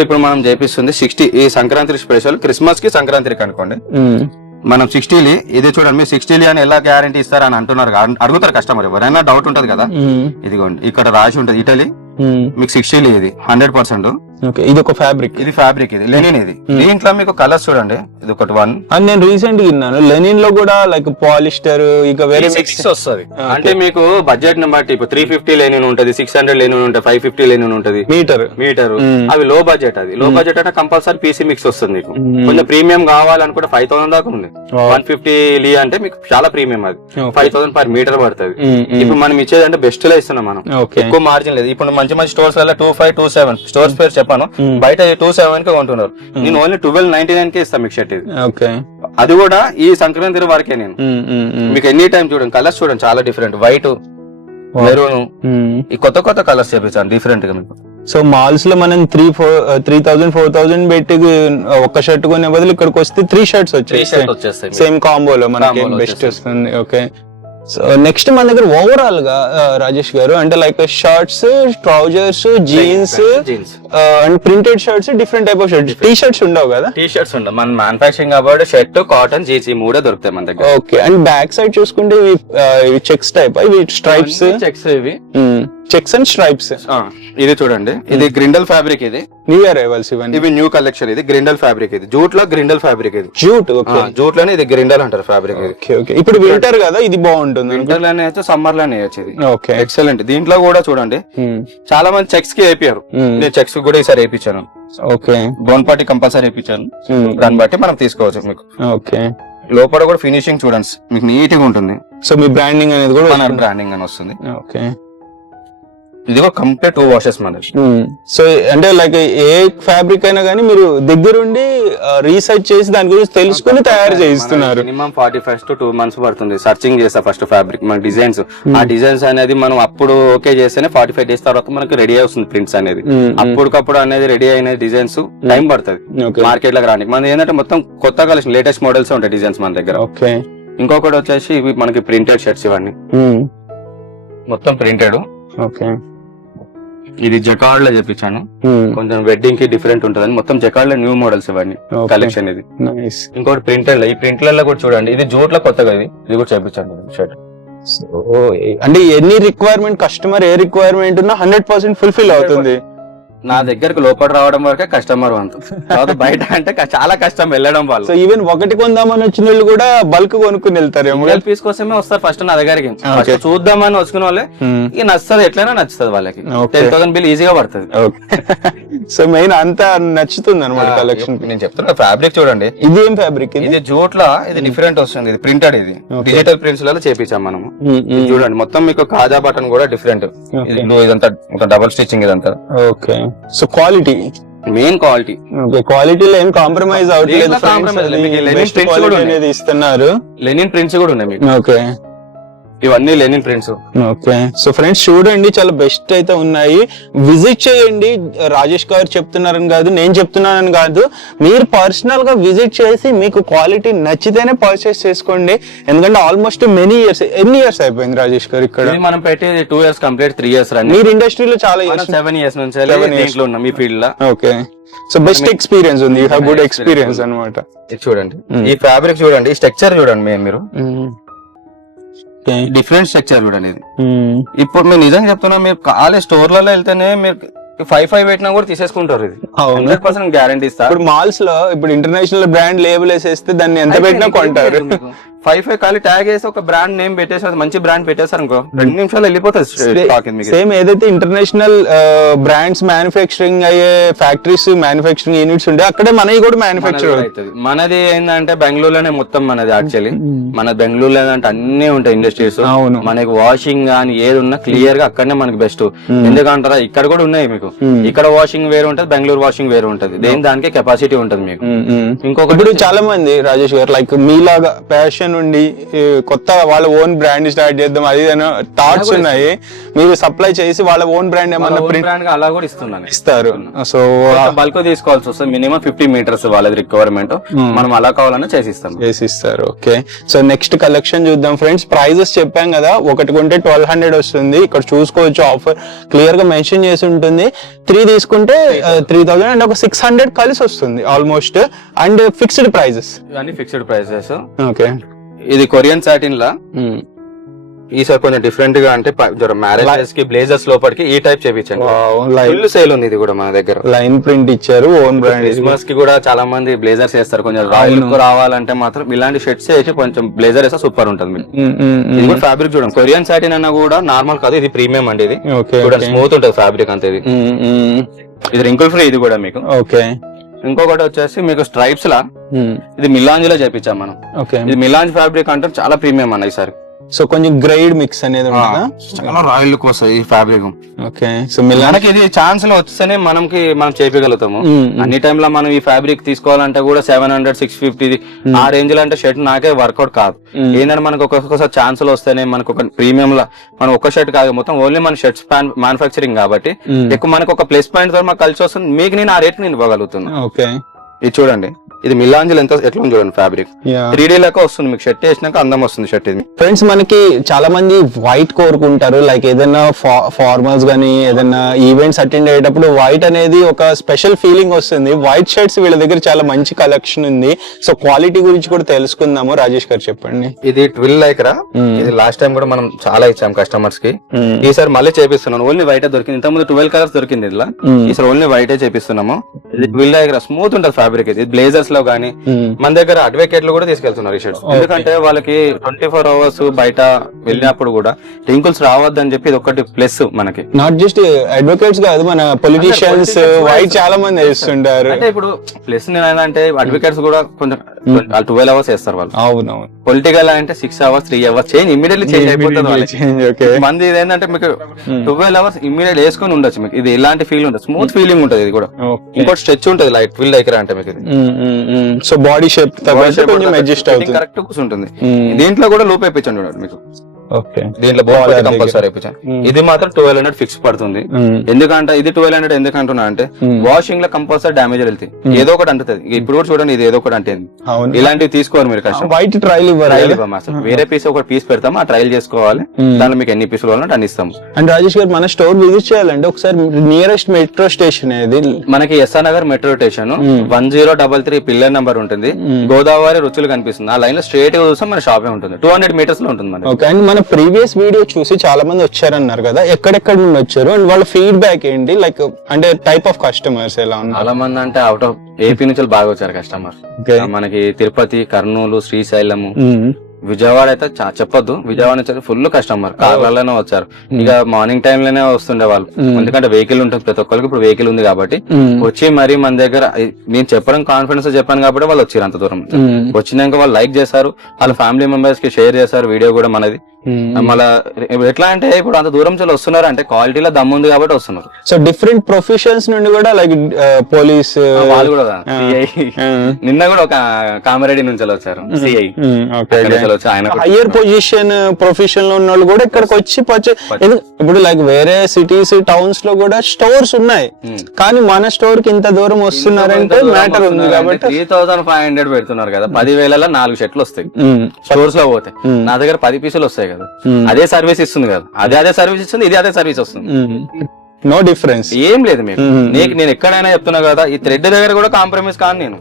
ఇప్పుడు మనం చేపిస్తుంది 60 ఈ సంక్రాంతి స్పెషల్, క్రిస్మస్ కి సంక్రాంతికి అనుకోండి. మనం 60 ఇది చూడండి, మీరు 60 అని ఎలా గ్యారంటీ ఇస్తారని అంటున్నారు, అడుగుతారు కస్టమర్, ఎవరైనా డౌట్ ఉంటది కదా. ఇదిగోండి ఇక్కడ రాసి ఉంటది ఇటలీ, మీకు 60 ఇది 100%. ఇది ఒక ఫ్యాబ్రిక్, ఇది ఫ్యాబ్రిక్, ఇది లెనిన్. ఇది దీంట్లో మీకు కలర్స్ చూడండి, ఇది ఒకటి 1. అని నేను రీసెంట్ గా విన్నాను లెనిన్ లో కూడా లైక్ పాలిస్టర్ ఇక వేరే మిక్స్ వస్తుంది. అంటే మీకు బడ్జెట్ ని బట్టి ఇప్పుడు 350 లెనిన్ ఉంటది, 600 లెనిన్ ఉంటది, 550 లెనిన్ ఉంటది మీటర్. అవి లో బడ్జెట్, అది లో బడ్జెట్ అంటే కంపల్సరీ పీసీ మిక్స్ వస్తుంది. మీకు కొంచెం ప్రీమియం కావాలనుకుంటే 5000 దాకా ఉంది. 150 లీ అంటే మీకు చాలా ప్రీమియం, అది 5000 per మీటర్ పడుతుంది. ఇప్పుడు మనం ఇచ్చేది అంటే బెస్ట్ లో ఇస్తున్నాం మనం, ఎక్కువ మార్జిన్ లేదు. ఇప్పుడు మంచి స్టోర్స్ వల్ల 25, 27 స్టోర్స్ పేరు చెప్పాను, బయట 27 కి కొంటున్నారు. నేను ఓన్లీ 1299 కి ఇస్తాను మీకు షర్ట్. ఇది అది కూడా ఈ సంక్రాంతి వరకే. నేను మీకు ఎనీ టైం చూడండి, కలర్స్ చూడండి చాలా డిఫరెంట్, వైట్, మెరూన్, ఈ కొత్త కలర్స్ చేపించాను డిఫరెంట్ గా మీకు. సో మాల్స్ లో మనం 3000, 4000 పెట్టి ఒక షర్ట్ కొనే బదులు ఇక్కడికి వస్తే 3 షర్ట్స్ వచ్చేస్తాయి సేమ్ కాంబోలో, మనకి బెస్ట్ వస్తుంది. ఓకే, సో నెక్స్ట్ మన దగ్గర ఓవరాల్ గా రాజేష్ గారు అంటే like shirts, trousers, jeans and printed shirts, different type of shirts. T shirts ఉండవు కదా? టీ షర్ట్స్ ఉండవు, మన మ్యానుఫాక్చరింగ్ కాబట్టి షర్ట్, కాటన్, జీన్స్ ఈ మూడే దొరుకుతాయి మన దగ్గర. ఓకే, అండ్ బ్యాక్ సైడ్ చూసుకుంటే ఇవి చెక్స్ టైప్, ఇవి స్ట్రైప్స్, చెక్స్, ఇవి చెక్స్ అండ్ స్ట్రైప్స్. ఇది చూడండి, ఇది గ్రిండల్ ఫ్యాబ్రిక్, ఇది న్యూ అరైవల్స్ ఇవన్నీ. ఇవి న్యూ కలెక్షన్. ఇది గ్రిండల్ ఫ్యాబ్రిక్, ఇది జూట్ లో గ్రిండల్ ఫ్యాబ్రిక్. ఇది జూట్ లోనే ఇది గ్రిండల్ అంటారు ఫ్యాబ్రిక్. ఇది ఇప్పుడు వింటర్ కదా, ఇది బాగుంటుంది. వింటర్ లోనే అయితే సమ్మర్ లోనే వేయచ్చు. ఇది ఎక్సలెంట్. దీంట్లో కూడా చూడండి చాలా మంది చెక్స్ కి వేపియారు, నేను చెక్స్ కూడా ఈసారి వేయించాను. ఓకే, బోన్ పార్టీ కంపల్సరీ వేయించాను, దాన్ని బట్టి మనం తీసుకోవచ్చు. మీకు ఓకే, లోపల కూడా ఫినిషింగ్ చూడండి మీకు నీట్ గా ఉంటుంది. సో మీ బ్రాండింగ్ అనేది కూడా మన బ్రాండింగ్ అని వస్తుంది. ఓకే, ఇది కూడా కంప్లీట్ 2 washes మనది. సో అంటే లైక్ ఏ ఫ్యాబ్రిక్ అయినా కానీ మీరు దగ్గరుండి రీసెర్చ్ చేసి దాని గురించి తెలుసుకుని తయారు చేయిస్తున్నారు. మినిమం 45 to 2 months పడుతుంది సర్చింగ్ చేస్తా ఫస్ట్ ఫ్యాబ్రిక్, మన డిజైన్స్. ఆ డిజైన్స్ అనేది మనం అప్పుడు ఓకే చేస్తేనే 45 days తర్వాత మనకి రెడీ అవుతుంది ప్రింట్స్ అనేది. అప్పటికప్పుడు అనేది రెడీ అయిన డిజైన్స్ టైం పడుతుంది మార్కెట్ లోకి రానికి. మన ఏంటంటే మొత్తం కొత్త కలెక్షన్, లేటెస్ట్ మోడల్స్ ఉంటాయి డిజైన్స్ మన దగ్గర. ఓకే, ఇంకొకటి వచ్చేసి ఇవి మనకి ప్రింటెడ్ షర్ట్స్, ఇవన్నీ మొత్తం ప్రింటెడ్. ఓకే, ఇది జకార్డ్ లో చెప్పించాను, కొంచెం వెడ్డింగ్ కి డిఫరెంట్ ఉంటదని మొత్తం జకార్డ్ లో న్యూ మోడల్స్ ఇవన్నీ కలెక్షన్. ఇది ఇంకోటి ప్రింటెడ్ లో, ఈ ప్రింటెడ్ లో కూడా చూడండి, ఇది జూట్ లో కొత్తగా ఇది కూడా చేపించాను షర్ట్. అంటే ఎన్ని రిక్వైర్మెంట్ కస్టమర్ ఏ రిక్వైర్మెంట్ ఉన్నా 100% ఫుల్ఫిల్ అవుతుంది. నా దగ్గరకు లోపల రావడం వరకే కస్టమర్ వంతు, బయట అంటే చాలా కష్టం వెళ్ళడం వాళ్ళు. సో ఈవెన్ ఒకటి కొందామని వచ్చిన వాళ్ళు కూడా బల్క్ కొనుక్కుని వెళ్తారు, పీస్ కోసమే వస్తారు ఫస్ట్ నా దగ్గరికి. చూద్దామని వచ్చుకున్న వాళ్ళే ఇక నచ్చుతుంది, ఎట్లయినా నచ్చుతుంది వాళ్ళకి. 10,000 బిల్ ఈజీగా పడుతుంది. సో మెయిన్ అంతా నచ్చుతుంది అనమాట కలెక్షన్. నేను చెప్తున్నా ఫ్యాబ్రిక్ చూడండి, ఇది ఏం ఫ్యాబ్రిక్? ఇది జూట్ లా, ఇది డిఫరెంట్ వస్తుంది, ఇది ప్రింటెడ్, ఇది డిజిటల్ ప్రింట్స్ లలో చేపించాం మనము. చూడండి మొత్తం మీకు కాజా బటన్ కూడా డిఫరెంట్, ఇదంతా డబుల్ స్టిచ్చింగ్ ఇదంతా. Okay, so quality, main quality. క్వాలిటీలో ఏం కాంప్రమైజ్ అవట్లేదు, ఇస్తున్నారు. లెనిన్ ప్రింట్స్ కూడా ఉన్నాయి మీకు. ఓకే, ఇవన్నీ linen prints. Okay, so friends చూడండి చాలా బెస్ట్ అయితే ఉన్నాయి, విజిట్ చేయండి. రాజేష్ గారు చెప్తున్నారని కాదు, నేను చెప్తున్నానని కాదు, మీరు పర్సనల్ గా విజిట్ చేసి మీకు క్వాలిటీ నచ్చితేనే పర్చేస్ చేసుకోండి. ఎందుకంటే ఆల్మోస్ట్ ఎన్ని ఇయర్స్ అయిపోయింది రాజేష్ గారు ఇక్కడ? మనం పెట్టేది 2 years కంప్లీట్, 3 years రన్. మీరు ఇండస్ట్రీలో చాలా 7 years నుంచి దీంట్లో ఉన్నాం ఈ ఫీల్డ్ లో. ఓకే, సో బెస్ట్ ఎక్స్పీరియన్స్ ఉంది, యూ హావ్ గుడ్ ఎక్స్పీరియన్స్ అన్నమాట. ఇది చూడండి, ఈ ఫ్యాబ్రిక్ చూడండి, ఈ స్ట్రక్చర్ చూడండి మీరు, డిఫరెంట్ స్ట్రక్చర్ చూడండి ఇది. ఇప్పుడు మీరు నిజంగా చెప్తున్నా, మీరు కాలేజ్ స్టోర్లలో వెళ్తేనే మీరు 5 పెట్టినా కూడా తీసేసుకుంటారు. ఇది 100% గ్యారంటీ ఇస్తా. ఇప్పుడు మాల్స్ లో ఇప్పుడు ఇంటర్నేషనల్ బ్రాండ్ లేబుల్ వేసేస్తే దాన్ని ఎంత పెట్టినా కొంటారు. 5 ఖాళీ ట్యాగ్ వేసి ఒక బ్రాండ్ నేమ్ పెట్టేసారు, మంచి బ్రాండ్ పెట్టేసారు అనుకో, 2 నిమిషాలు వెళ్ళిపోతుంది. సేమ్ ఏదైతే ఇంటర్నేషనల్ బ్రాండ్స్ మ్యానుఫ్యాక్చరింగ్ అయ్యే ఫ్యాక్టరీస్, మ్యానుఫ్యాక్చరింగ్ యూనిట్స్ ఉండే అక్కడే మనవి కూడా మ్యానుఫ్యాక్చర్ అవుతుంది. మనది ఏంటంటే బెంగళూరులోనే మొత్తం మనది యాక్చువల్లీ. మన బెంగళూరులో ఏంటంటే అన్ని ఉంటాయి ఇండస్ట్రీస్. మనకి వాషింగ్ కానీ ఏది ఉన్నా క్లియర్ గా అక్కడనే మనకి బెస్ట్. ఎందుకంటారా, ఇక్కడ కూడా ఉన్నాయి మీకు. ఇక్కడ వాషింగ్ వేరు ఉంటది, బెంగళూరు వాషింగ్ వేరు ఉంటది. దేని దానికి కెపాసిటీ ఉంటది మీకు. ఇంకొకటి చాలా మంది రాజేష్ గారు లైక్ మీలాగా ప్యాషన్ నుండి కొత్తగా వాళ్ళ ఓన్ బ్రాండ్ స్టార్ట్ చేద్దాం అది థాట్స్ ఉన్నాయి, మీరు సప్లై చేసి వాళ్ళ ఓన్ బ్రాండ్ ఏమన్నా బ్రాండ్ అలా కూడా ఇస్తారు. సో బల్క్ తీసుకోవాల్సి వస్తుంది, మినిమం 50 meters వాళ్ళది రిక్వైర్మెంట్. మనం అలా కావాలన్నా చేసిస్తారు. ఓకే, సో నెక్స్ట్ కలెక్షన్ చూద్దాం ఫ్రెండ్స్. ప్రైజెస్ చెప్పాం కదా, ఒకటి కొంటే 1200 వస్తుంది. ఇక్కడ చూసుకోవచ్చు, ఆఫర్ క్లియర్ గా మెన్షన్ చేసి ఉంటుంది. 3 తీసుకుంటే 3000 అండ్ ఒక 600 కలిసి వస్తుంది ఆల్మోస్ట్. అండ్ ఫిక్స్డ్ ప్రైజెస్, ఇవన్నీ ఫిక్స్డ్ ప్రైజెస్. ఓకే, ఇది కొరియన్ సాటిన్ లా ఈసారి కొంచెం డిఫరెంట్ గా, అంటే మ్యారేజెస్ కి బ్లేజర్స్ లోపలికి ఈ టైప్ చేపించండి. ఫుల్ సేల్ ఉంది ఇది కూడా మన దగ్గర. లైన్ ప్రింట్ ఇచ్చారు, ఓన్ బ్రాండ్. క్రిస్మస్ కి కూడా చాలా మంది బ్లేజర్స్ వేస్తారు, కొంచెం రాయల్ రావాలంటే మాత్రం ఇలాంటి షర్ట్స్ వేసి కొంచెం బ్లేజర్ వేస్తే సూపర్ ఉంటుంది మీకు. ఇది కూడా ఫ్యాబ్రిక్ చూడండి, కొరియన్ సాటిన్ అన్నా కూడా నార్మల్ కాదు, ఇది ప్రీమియం అండి. ఇది చూడండి స్మూత్ ఉంటుంది ఫ్యాబ్రిక్ అంతే. ఇది రింకుల్ ఫ్రీ ఇది కూడా మీకు. ఓకే, ఇంకొకటి వచ్చేసి మీకు స్ట్రైప్స్ లా, ఇది మిలాంజ్ లో చేపించాం మనం. ఇది మిలాంజ్ ఫ్యాబ్రిక్ అంటే చాలా ప్రీమియం అన్న ఈసారి. సో కొంచెం గ్రేడ్ మిక్స్ అనేది చాలా రాయల్ లుక్ వస్తాయి ఈ ఫ్యాబ్రిక్. ఓకే, సో మనకి ఇది ఛాన్స్ లో వస్తేనే మనం చేయగలుగుతాము. అన్ని టైమ్ లో మనం ఈ ఫ్యాబ్రిక్ తీసుకోవాలంటే కూడా 700, 650 ఆ రేంజ్ లో అంటే షర్ట్ నాకే వర్కౌట్ కాదు. ఏంటంటే మనకు ఒక్కొక్కసారి ఛాన్స్ లో వస్తేనే మనకు ఒక ప్రీమియం లా, మనం ఒక షర్ట్ కాదు మొత్తం ఓన్లీ మన షర్ట్స్ మ్యానుఫాక్చరింగ్ కాబట్టి ఎక్కువ మనకు ఒక ప్లస్ పాయింట్ తో మాకు కలిసి వస్తుంది. మీకు నేను ఆ రేట్ నేను ఇవ్వగలుగుతున్నాను. ఓకే, ఇది చూడండి, ఇది మిలాంజిల్ ఎట్లా ఉంది చూడండి ఫ్యాబ్రిక్. 3D లెక్క వస్తుంది మీకు, షర్ట్ వేసినాక అందం వస్తుంది షర్ట్. ఇది ఫ్రెండ్స్ మనకి చాలా మంది వైట్ కోరుకుంటారు, లైక్ ఏదైనా ఫార్మల్స్ గానీ ఏదైనా ఈవెంట్స్ అటెండ్ అయ్యేటప్పుడు వైట్ అనేది ఒక స్పెషల్ ఫీలింగ్ వస్తుంది. వైట్ షర్ట్స్ వీళ్ళ దగ్గర చాలా మంచి కలెక్షన్ ఉంది. సో క్వాలిటీ గురించి కూడా తెలుసుకుందాము. రాజేష్ గారు చెప్పండి. ఇది 12 లైక్రా. ఇది లాస్ట్ టైం కూడా మనం చాలా ఇచ్చాం కస్టమర్స్ కి. ఈసారి మళ్ళీ చేపిస్తున్నాను, ఓన్లీ వైట్ దొరికింది. ఇంతకుముందు 12 కలర్స్ దొరికింది ఇలా, ఈసారి ఓన్లీ వైట్ చేపిస్తున్నాము. ఇది 12 లైక్రా, స్మూత్ ఉంటుంది ఫ్యాబ్రిక్. ఇది బ్లేజర్స్ లో గానీ మన దగ్గర అడ్వకేట్ లో కూడా తీసుకెళ్తున్నారు ఈ షర్ట్స్. ఎందుకంటే వాళ్ళకి 24 hours బయట వెళ్ళినప్పుడు కూడా రింకుల్స్ రావద్దని చెప్పి ఇది ఒకటి ప్లస్ మనకి. నాట్ జస్ట్ అడ్వకేట్స్ కాదు, మన పొలిటీషియన్స్ వైట్ చాలా మంది వేస్తుంటారు. అంటే ఇప్పుడు ప్లస్ ఏంటంటే అడ్వకేట్స్ కూడా కొంచెం 12 hours వేస్తారు వాళ్ళు. అవునవును. పొలిటికల్ అంటే 6 hours 3 hours change immediately change అయిపోతుంది. మంది ఇది ఏంటంటే మీకు 12 hours ఇమీడియట్ వేసుకొని ఉండొచ్చు. మీకు ఇది ఇలాంటి ఫీల్ ఉంటుంది, స్మూత్ ఫీలింగ్ ఉంటుంది. ఇది కూడా ఇంకోటి స్ట్రెచ్ ఉంటుంది లైట్ 12 లైక్రా అంటే మీకు. సో బాడీ షేప్ కొంచెం అడ్జస్ట్ అవుతుంది, కరెక్ట్ కూర్చుంటుంది. దీంట్లో కూడా లూప్ వేయించండి చూడండి మీకు. ఓకే, దీంట్లో కంపల్సరీ వేయించాను. ఇది మాత్రం 1200 ఫిక్స్ పడుతుంది. ఎందుకంటే ఇది 1200 ఎందుకంటున్నా అంటే వాషింగ్ లో కంపల్సరీ డ్యామేజ్ వెళ్తాయి, ఏదో ఒకటి అంటుంది. ఇప్పుడు కూడా చూడండి, ఇది ఏదో ఒకటి అంటే ఇలాంటివి తీసుకోవాలి మీరు కష్టం. వైట్ ట్రయల్ ఇవ్వాలి, అసలు వేరే పీస్ ఒక పీస్ పెడతాము, ఆ ట్రయల్ చేసుకోవాలి. దాంట్లో మీకు ఎన్ని పీసులు కావాలంటే అన్ని ఇస్తాము. అండ్ రాజేష్ గారు మన స్టోర్ విజిట్ చేయాలంటే ఒకసారి నియరెస్ట్ మెట్రో స్టేషన్ ఏది? మనకి S R Nagar metro station 1033 pillar number ఉంటుంది. గోదావరి రుచులు కనిపిస్తుంది, ఆ లైన్ లో స్ట్రేట్ గా చూస్తే మన షాపే ఉంటుంది. 200 meters లో ఉంటుంది మనకి. అండ్ మన ప్రీవియస్ వీడియో చూసి చాలా మంది వచ్చారన్నారు కదా, ఎక్కడెక్కడ నుండి వచ్చారు అండ్ వాళ్ళ ఫీడ్బ్యాక్ ఏంటి? లైక్ అంటే టైప్ ఆఫ్ కస్టమర్స్ ఎలా ఉన్నారు? చాలా మంది అంటే అవుట్ ఆఫ్ ఏపీ నుంచి బాగా వచ్చారు కస్టమర్. మనకి తిరుపతి, కర్నూలు, శ్రీశైలము, విజయవాడ అయితే చెప్పొద్దు, విజయవాడ నుంచి ఫుల్ కస్టమర్ కార్లలోనే వచ్చారు. ఇక మార్నింగ్ టైం లోనే వస్తుండే వాళ్ళు, ఎందుకంటే వెహికల్ ఉంటుంది ప్రతి ఒక్కరికి. ఇప్పుడు వెహికల్ ఉంది కాబట్టి వచ్చి మరి మన దగ్గర నేను చెప్పడం కాన్ఫిడెన్స్ చెప్పాను కాబట్టి వాళ్ళు వచ్చారు అంత దూరం. వచ్చినాక వాళ్ళు లైక్ చేశారు, వాళ్ళ ఫ్యామిలీ మెంబర్స్ కి షేర్ చేశారు వీడియో కూడా మనది. మళ్ళా ఎట్లా అంటే ఇప్పుడు అంత దూరం నుంచి వస్తున్నారు అంటే క్వాలిటీలో దమ్ము ఉంది కాబట్టి వస్తున్నారు. సో డిఫరెంట్ ప్రొఫెషన్స్ నుండి కూడా లైక్ పోలీస్ వాళ్ళు కూడా నిన్న కూడా ఒక కామారెడ్డి నుంచి వచ్చారు సిఐ ఆయన హయ్యర్ పొజిషన్ ప్రొఫెషన్ లో ఉన్న వాళ్ళు కూడా ఇక్కడికి వచ్చి ఇప్పుడు లైక్ వేరే సిటీస్ టౌన్స్ లో కూడా స్టోర్స్ ఉన్నాయి కానీ మన స్టోర్ కి ఇంత దూరం వస్తున్నారంటే మ్యాటర్ ఉంది కాబట్టి 3500 పెడుతున్నారు కదా 10,000 4 షర్ట్లు వస్తాయి స్టోర్స్ లో పోతే నా దగ్గర 10 పీసులు వస్తాయి కదా అదే సర్వీస్ ఇస్తుంది కదా అదే సర్వీస్ ఇస్తుంది ఇది అదే సర్వీస్ వస్తుంది నో డిఫరెన్స్ ఏం లేదు మీకు నేను ఎక్కడైనా చెప్తున్నా కదా ఈ థ్రెడ్ దగ్గర కూడా కాంప్రమైజ్ కాను నేను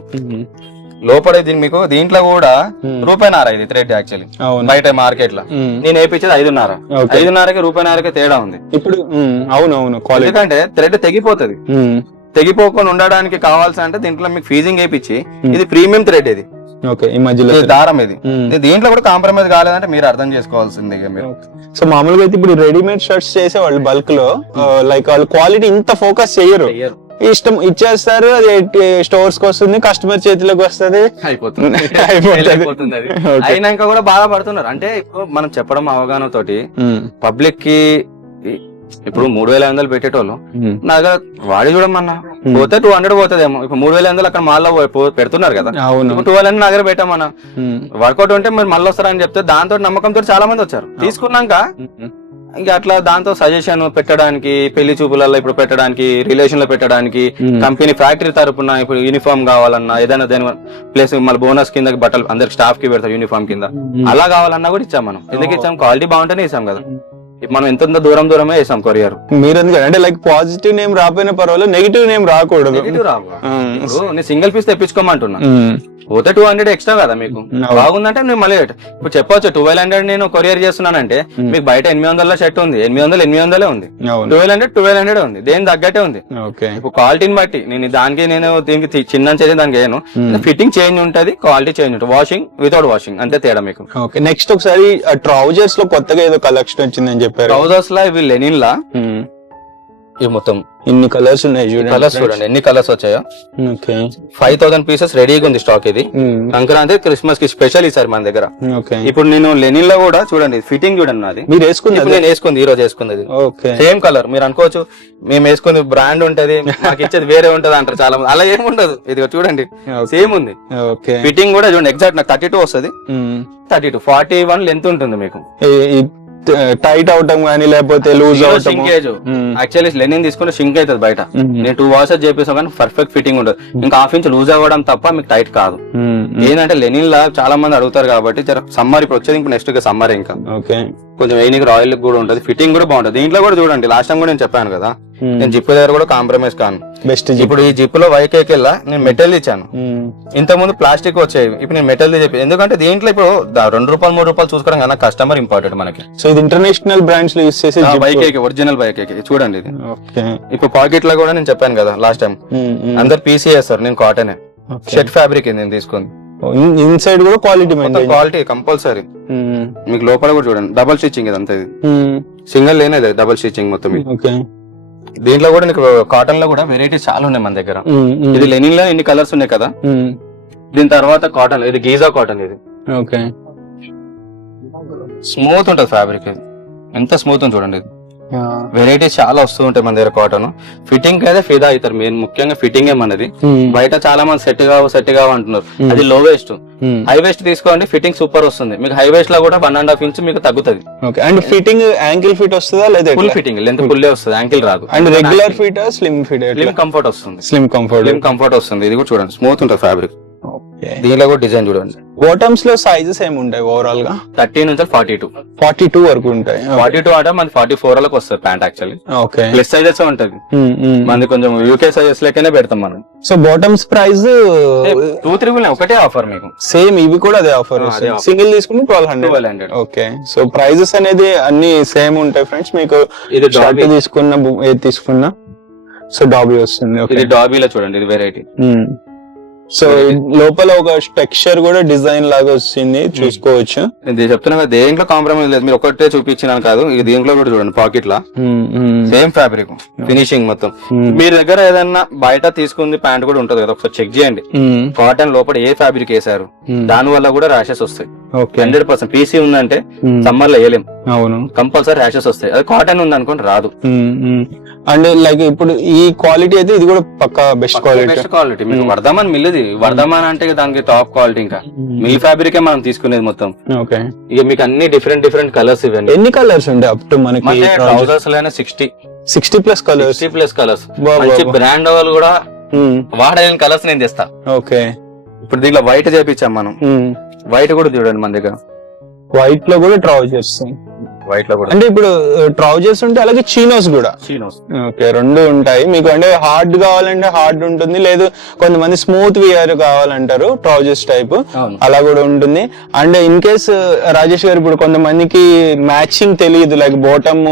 లోపల మీకు దీంట్లో కూడా ₹1.5 ఇది థ్రెడ్ యాక్చువల్లీ బయట మార్కెట్ లో నేను వేయించేది 5.5 ₹1.5 తేడా ఉంది ఇప్పుడు అవునవును ఎందుకంటే థ్రెడ్ తెగిపోతుంది తెగిపోకుండా ఉండడానికి కావాల్సి అంటే దీంట్లో మీకు ఫీజింగ్ వేయించి ఇది ప్రీమియం థ్రెడ్ ఇది ఈ మధ్యలో దారం ఇది దీంట్లో కూడా కాంప్రమైజ్ కాలేదంటే మీరు అర్థం చేసుకోవాల్సింది మీరు. సో మామూలుగా అయితే ఇప్పుడు రెడీమేడ్ షర్ట్స్ చేసే వాళ్ళు బల్క్ లో లైక్ వాళ్ళు క్వాలిటీ ఇంత ఫోకస్ చేయరు ఇష్టం ఇచ్చేస్తారు అది స్టోర్స్ కి వస్తుంది కస్టమర్ చేతిలోకి వస్తుంది అయిపోతుంది అయినాక కూడా బాధపడుతున్నారు అంటే మనం చెప్పడం అవగాహన తోటి పబ్లిక్ కి ఇప్పుడు 3,500 పెట్టేటోళ్ళు నా దగ్గర వాడి చూడమన్నా పోతే 200 పోతుందేమో ఇప్పుడు 3,500 అక్కడ మాల్లో పెడుతున్నారు కదా 1200 నా దగ్గర పెట్టామన్నా వర్కౌట్ ఉంటే మీరు మళ్ళీ వస్తారని చెప్తే దాంతో నమ్మకంతో చాలా మంది వచ్చారు తీసుకున్నాక ఇంకా అట్లా దాంతో సజెషన్ పెట్టడానికి పెళ్లి చూపులలో ఇప్పుడు పెట్టడానికి రిలేషన్ లో పెట్టడానికి కంపెనీ ఫ్యాక్టరీ తరపున ఇప్పుడు యూనిఫామ్ కావాలన్నా ఏదైనా దేని ప్లస్ మళ్ళీ బోనస్ కింద బట్టలు అందరికి స్టాఫ్ కి పెడతారు యూనిఫామ్ కింద అలా కావాలన్నా కూడా ఇచ్చాం మనం ఎందుకు ఇచ్చాం క్వాలిటీ బాగుంటేనే ఇచ్చాం కదా మనం ఎంత దూరమే వేసాం కొరియర్ మీరు ఎందుకంటే అంటే లైక్ పాజిటివ్ నేమ్ రాకపోయినా పర్వాలేదు నెగిటివ్ నేమ్ రాకూడదు నేను సింగిల్ పీస్ తెప్పించుకోమంటున్నా పోతే 200 ఎక్స్ట్రా కదా మీకు బాగుందంటే నేను మళ్ళీ ఇప్పుడు చెప్పొచ్చు 1200 నేను కొరియర్ చేస్తున్నానంటే మీకు బయట 800 షర్ట్ ఉంది 800 ఉంది 1200 ఉంది దేని తగ్గట్టే ఉంది ఇప్పుడు క్వాలిటీని బట్టి నేను దీనికి చిన్న చేసి దానికి వేయను ఫిట్టింగ్ చేంజ్ ఉంటది క్వాలిటీ చేంజ్ ఉంటుంది వాషింగ్ వితౌట్ వాషింగ్ అంతే తేడా మీకు. నెక్స్ట్ ఒకసారి ట్రౌజర్స్ లో కొత్తగా ఏదో కలెక్షన్ వచ్చిందని చెప్పారు ట్రౌజర్స్ లా ఇవి లెనిన్ లా ఇవి మొత్తం ఇన్ని కలర్స్ ఉన్నాయి చూడండి ఎన్ని కలర్స్ వచ్చాయో 5,000 పీసెస్ రెడీగా ఉంది స్టాక్ ఇది సంక్రాంతి క్రిస్మస్ కి స్పెషల్ ఈసారి మన దగ్గర. ఇప్పుడు నేను లెనిన్ లో కూడా చూడండి ఫిట్టింగ్ చూడండి నాది మీరు వేసుకుంది నేను వేసుకుంది ఈ రోజు వేసుకుంది సేమ్ కలర్ మీరు అనుకోవచ్చు మేము వేసుకుంది బ్రాండ్ ఉంటది మాకు ఇచ్చేది వేరే ఉంటది అంటారు చాలా మంది అలా ఏమి ఉండదు ఇది చూడండి సేమ్ ఉంది ఫిట్టింగ్ కూడా చూడండి ఎగ్జాక్ట్ నాకు 32 వస్తుంది 32 41 లెంత్ ఉంటుంది మీకు టైట్ అవటం కానీ లేకపోతే లూజ్ అవటం యాక్చువల్లీ లెనిన్ తీసుకుంటే షింక్ అవుతుంది బయట నేను 2 వాషెస్ చేపిస్తాను కానీ పర్ఫెక్ట్ ఫిట్టింగ్ ఉండదు ఇంకా ½ ఇంచ్ లూజ్ అవ్వడం తప్ప మీకు టైట్ కాదు. ఏంటంటే లెనిన్ లా చాలా మంది అడుగుతారు కాబట్టి సమ్మర్ ఇప్పుడు వచ్చేది ఇంకా నెక్స్ట్ సమ్మర్ ఇంకా కొంచెం వెయినింగ్ రాయల్ కూడా ఉంటుంది ఫిట్టింగ్ కూడా బాగుంటుంది. దీంట్లో కూడా చూడండి లాస్ట్ టైం కూడా నేను చెప్పాను కదా నేను జిప్ దగ్గర కూడా కాంప్రమైజ్ కాను బెస్ట్. ఇప్పుడు ఈ జిప్ లో వైకేకెళ్ళా నేను మెటల్ ఇచ్చాను ఇంత ముందు ప్లాస్టిక్ వచ్చేవి ఇప్పుడు నేను మెటల్ చెప్పి ఎందుకంటే దీంట్లో ఇప్పుడు ₹2 3 చూసుకోవడం కన్నా కస్టమర్ ఇంపార్టెంట్ మనకి. సో ఇది ఇంటర్నేషనల్ బ్రాండ్స్ లో యూస్ చేసే వైకేక్ ఒరిజినల్ వైకేక్ చూడండి ఇది ఇప్పుడు పాకెట్ లో కూడా నేను చెప్పాను కదా లాస్ట్ టైం అందరు పీసీ చేస్తారు నేను కాటన్ షర్ట్ ఫ్యాబ్రిక్ నేను తీసుకుంది ఇన్సైడ్ కూడా క్వాలిటీ కంపల్సరీ మీకు లోపల కూడా చూడండి డబుల్ స్టిచ్చింగ్ ఇదంతా ఇది సింగిల్ లేనేది డబుల్ స్టిచ్చింగ్ మొత్తం. దీంట్లో కూడా నీకు కాటన్ లో కూడా వెరైటీస్ చాలా ఉన్నాయి మన దగ్గర. ఇది లెనిన్ లో ఇన్ని కలర్స్ ఉన్నాయి కదా దీని తర్వాత కాటన్ ఇది గీజా కాటన్ ఇది స్మూత్ ఉంటది ఫ్యాబ్రిక్ ఇది ఎంత స్మూత్ ఉంది చూడండి ఇది వెరైటీస్ చాలా వస్తూ ఉంటాయి మన దగ్గర కాటన్ ఫిట్టింగ్ అయితే ఫిదా అవుతారు మెయిన్ ముఖ్యంగా ఫిట్టింగ్ మనది బయట చాలా మంది సెట్ కావు అంటున్నారు అది లో వేస్ట్ హై వేస్ట్ తీసుకోండి ఫిట్టింగ్ సూపర్ వస్తుంది మీకు హై వేస్ట్ లో కూడా 1.5 ఇంచ్ మీకు తగ్గుతుంది. అండ్ ఫిట్టింగ్ యాంకిల్ ఫిట్ వస్తుందా లేదా ఫుల్ ఫిట్టింగ్ లెంత్ ఫుల్లే వస్తుంది యాంకిల్ రాదు. And regular fit slim fit slim comfort వస్తుంది స్లిమ్ కంఫర్ట్ వస్తుంది ఇది కూడా చూడండి స్మూత్ ఉంటుంది ఫ్యాబ్రిక్ దీనిలో కూడా డిజైన్ చూడండి బాటమ్స్ లో సైజెస్ ఏమి ఉంటాయి ఓవరాల్ గా 30 నుంచి 42 వరకు ఉంటాయి 42 అంటే మనకి 44 వరకు వస్తుంది ప్యాంట్ యాక్చువల్లీ ప్లస్ సైజెస్ ఉంటది మనది కొంచెం యూకే సైజెస్ లెక్కనే పెడతాం మనం. సో బాటమ్స్ ప్రైస్ 2-3 ఒకటే ఆఫర్ మీకు సేమ్ ఇవి కూడా అదే ఆఫర్ సింగిల్ తీసుకుంటే 1200. ఓకే సో ప్రైజెస్ అనేది అన్ని సేమ్ ఉంటాయి ఫ్రెండ్స్ మీకు ఇది షర్ట్ తీసుకున్నా సో డాబీ వస్తుంది ఇది డాబీలో చూడండి ఇది వెరైటీ సో లోపల ఒక టెక్స్చర్ కూడా డిజైన్ లాగా వచ్చింది చూసుకోవచ్చు. ఇది చెప్తున్నా కదా, దేంట్లో కాంప్రమైజ్ లేదు. మీరు ఒకటే చూపించినాను కాదు, ఇది దీంట్లో కూడా చూడండి, పాకెట్ లా సేమ్ ఫ్యాబ్రిక్ ఫినిషింగ్ మొత్తం. మీరు దగ్గర ఏదన్నా బయట తీసుకుంది ప్యాంట్ కూడా ఉంటది కదా, ఒకసారి చెక్ చేయండి. కాటన్ లోపల ఏ ఫ్యాబ్రిక్ వేసారు, దాని వల్ల కూడా ర్యాషెస్ వస్తాయి. 100% పీసీ ఉందంటే సమ్మర్ లో వేయలేం, అవును కంపల్సరీ ర్యాషెస్ వస్తాయి. అది కాటన్ ఉంది అనుకోండి రాదు. అండ్ లైక్ ఇప్పుడు ఈ క్వాలిటీ అయితే ఇది కూడా పక్కా బెస్ట్ క్వాలిటీ. మీకు వర్ధమాన్ మిల్లుది, వర్ధమాన్ అంటే దానికి టాప్ క్వాలిటీ. ఇంకా మిల్ ఫ్యాబ్రికే మనం తీసుకునేది మొత్తం. ఓకే, ఇక మీకు అన్ని డిఫరెంట్ కలర్స్ ఇవన్నీ. ఎన్ని కలర్స్ ఉంటాయి అప్ టు మనకి ట్రౌజర్స్ 60 ప్లస్ కలర్స్? 60+ కలర్స్. మంచి బ్రాండ్ వాళ్ళు కూడా వాడలేని కలర్స్ నేను తెస్తా. ఓకే, ఇప్పుడు దీంట్లో వైట్ చేపించాం మనం. వైట్ కూడా చూడండి మన దగ్గర. వైట్ లో కూడా ట్రౌజర్స్, వైట్ లో కూడా అంటే ఇప్పుడు ట్రౌజర్స్ ఉంటాయి, అలాగే చీనోస్ కూడా. ఓకే, రెండు ఉంటాయి మీకు. అంటే హార్డ్ కావాలంటే హార్డ్ ఉంటుంది, లేదు కొంతమంది స్మూత్ వియర్ కావాలంటారు ట్రౌజర్స్ టైప్, అలా కూడా ఉంటుంది. అండ్ ఇన్ కేస్ రాజేష్ గారు ఇప్పుడు కొంతమందికి మ్యాచింగ్ తెలియదు, లైక్ బాటమ్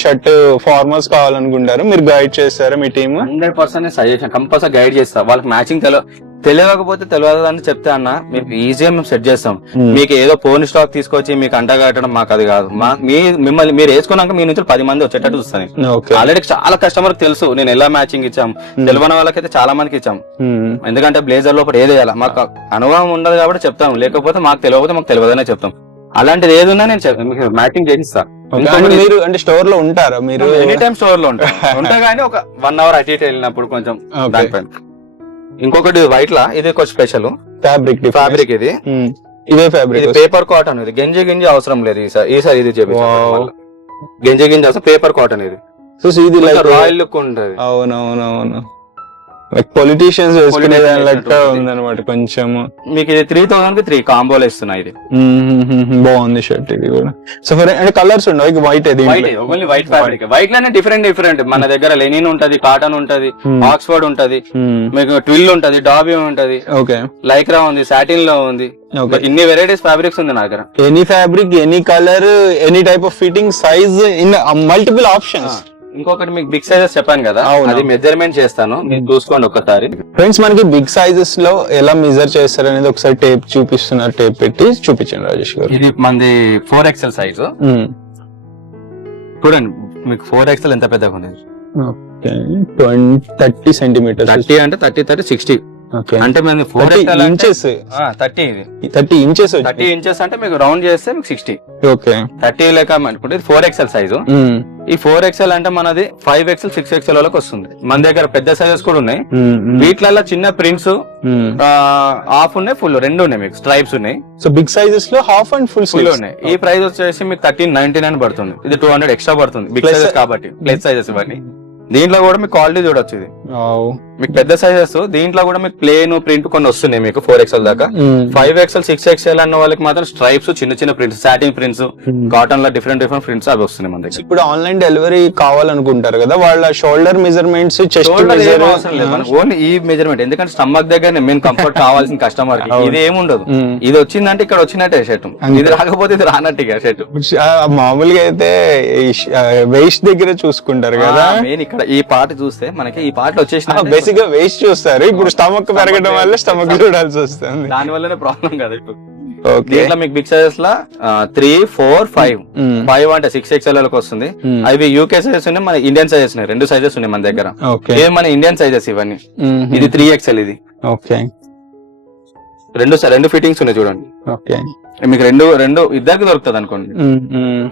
షర్ట్ ఫార్మల్స్ కావాలనుకుంటారు, మీరు గైడ్ చేస్తారా మీ టీమ్? 100% సజెషన్ కంపల్సరీ గైడ్ చేస్తా. వాళ్ళకి మ్యాచింగ్ తెలియకపోతే తెలియదు అని చెప్తే అన్న మీకు ఈజీగా మేము సెట్ చేస్తాం. మీకు ఏదో పోన్ స్టాక్ తీసుకొచ్చి మీకు అంటగట్టడం మాకు అది కాదు. మిమ్మల్ని మీరు వేసుకున్నాక మీ నుంచి 10 మంది వచ్చేటట్టు చూస్తాను. ఆల్రెడీ చాలా కస్టమర్ తెలుసు నేను ఎలా మ్యాచింగ్ ఇచ్చాం. తెలియని వాళ్ళకైతే చాలా మందికి ఇచ్చాం. ఎందుకంటే బ్లేజర్ లోపల ఏది వేయాలి మాకు అనుభవం ఉండదు కాబట్టి చెప్తాం, లేకపోతే మాకు తెలియకపోతే మాకు తెలియదనే చెప్తాం. అలాంటిది ఏది ఉన్నా నేను మీకు మ్యాచింగ్ చేసిస్తా. మీరు అంటే స్టోర్ లో ఉంటారా? మీరు ఎనీ టైం స్టోర్ లో ఉంటా కానీ ఒక 1 అవర్ అటు ఇటు వెళ్ళినప్పుడు కొంచెం దానిపైన. ఇంకొకటి వైట్ లా, ఇది కొంచెం స్పెషల్ ఫ్యాబ్రిక్. ఇది ఇదే ఫ్యాబ్రిక్, పేపర్ కాటన్. ఇది గంజి అవసరం లేదు ఈసారి ఇది చేపించాం. గంజి అవసరం, పేపర్ కాటన్. ఇది ఇది రాయల్ లుక్ ఉంటది. అవునవునవును, లైక్ పొలిటీషియన్స్ వేసుకునే దాని లెక్క ఉందన్నమాట కొంచెం. మీకు ఇది 3000 కి 3 కాంబోలు ఇస్తున్నాయి. ఇది బాగుంది షర్ట్. ఇది కూడా సో అంటే కలర్స్ ఉండవు, white only white fabric. White లోనే డిఫరెంట్ మన దగ్గర లెనిన్ ఉంటది, కాటన్ ఉంటది, ఆక్స్ఫర్డ్ ఉంటది, మీకు ట్విల్ ఉంటది, డాబీ ఉంటది, లైక్రా ఉంది, సాటిన్ లో ఉంది. ఇన్ని వెరైటీస్ ఫ్యాబ్రిక్స్ ఉంది నా దగ్గర. Any fabric, any colour, any type of fitting, size, in multiple options. ఇంకొకటి మీకు బిగ్ సైజెస్ చెప్పాను కదా, అది మెజర్మెంట్ చేస్తాను, మీరు చూసుకోండి ఒకసారి. ఫ్రెండ్స్, మనకి బిగ్ సైజెస్ లో ఎలా మెజర్ చేస్తారు అనేది ఒకసారి టేప్ చూపిస్తున్నారు, టేప్ పెట్టి చూపించండి రాజేష్ గారు. ఇది మనది 4XL సైజు. చూడండి మీకు 4XL ఎంత పెద్దగా ఉంది. 30 సెంటీమీటర్స్. 30 అంటే 30 60 అంటే మనది 4XL ఇంచెస్. 30 ఇది 30 ఇంచెస్. 30 ఇంచెస్ అంటే మీకు రౌండ్ చేస్తే మీకు 60. ఓకే, 30 లెక్క అనుకుంటే 4XL సైజు. ఈ 4XL అంటే మనది 5XL 6XL వాళ్ళకి వస్తుంది. మన దగ్గర పెద్ద సైజెస్ కూడా ఉన్నాయి. వీటిలలో చిన్న ప్రింట్స్ హాఫ్ ఉన్నాయి, ఫుల్ రెండు ఉన్నాయి. మీకు స్ట్రైప్స్ ఉన్నాయి. సో బిగ్ సైజెస్ లో హాఫ్ అండ్ ఫుల్ ఉన్నాయి. ఈ ప్రైస్ వచ్చేసి మీకు 1399 పడుతుంది. ఇది 200 ఎక్స్ట్రా పడుతుంది బిగ్ సైజెస్ కాబట్టి. ప్లస్ సైజెస్ ఇవన్నీ. దీంట్లో కూడా మీకు క్వాలిటీ చూడొచ్చు. ఇది మీకు పెద్ద సైజెస్. దీంట్లో కూడా మీకు ప్లేన్ ప్రింట్ కొన్ని వస్తున్నాయి మీకు 4XL దాకా. 5XL 6XL అన్న వాళ్ళకి మాత్రం స్ట్రైప్స్, చిన్న ప్రింట్స్, సాటిన్ ప్రింట్స్, కాటన్ లో డిఫరెంట్ ప్రింట్స్ అవి వస్తున్నాయి మన దగ్గర. ఇప్పుడు ఆన్లైన్ డెలివరీ కావాలనుకుంటారు కదా, వాళ్ళ షోల్డర్ మెజర్మెంట్స్, చెస్ట్ ఓన్లీ ఈ మెజర్మెంట్. ఎందుకంటే స్టమక్ దగ్గర మెయిన్ కంఫర్ట్ కావాల్సిన కస్టమర్ కి. ఇది ఏముండదు. ఇది వచ్చిందంటే ఇక్కడ వచ్చినట్టే షర్ట్, ఇది రాకపోతే ఇది రానట్టుగా షర్ట్. మామూలుగా అయితే వేస్ట్ దగ్గర చూసుకుంటారు కదా. మెయిన్ ఇక్కడ ఈ పార్ట్ చూస్తే మనకి ఈ పార్ట్ వచ్చేసిన బేసిక్ గా వేస్ట్ చూస్తారు. ఇప్పుడు స్టమక్ పెరగడం వల్ల స్టమక్ చూడాల్సి వస్తుంది. దాని వల్లనే ప్రాబ్లం కదా ఇప్పుడు. దీంట్లో మీకు బిగ్ సైజెస్ లా 3, 4, 5 అంటే 6XL లకు వస్తుంది. అవి యూకే సైజెస్ ఉన్నాయి, మన ఇండియన్ సైజెస్ ఉన్నాయి. 2 సైజెస్ ఉన్నాయి మన దగ్గర. ఇవి మన ఇండియన్ సైజెస్ ఇవన్నీ. ఇది 3XL. ఇది రెండు ఫిట్టింగ్స్ ఉన్నాయి చూడండి. మీకు రెండు ఇద్దరికి దొరుకుతుంది అనుకోండి.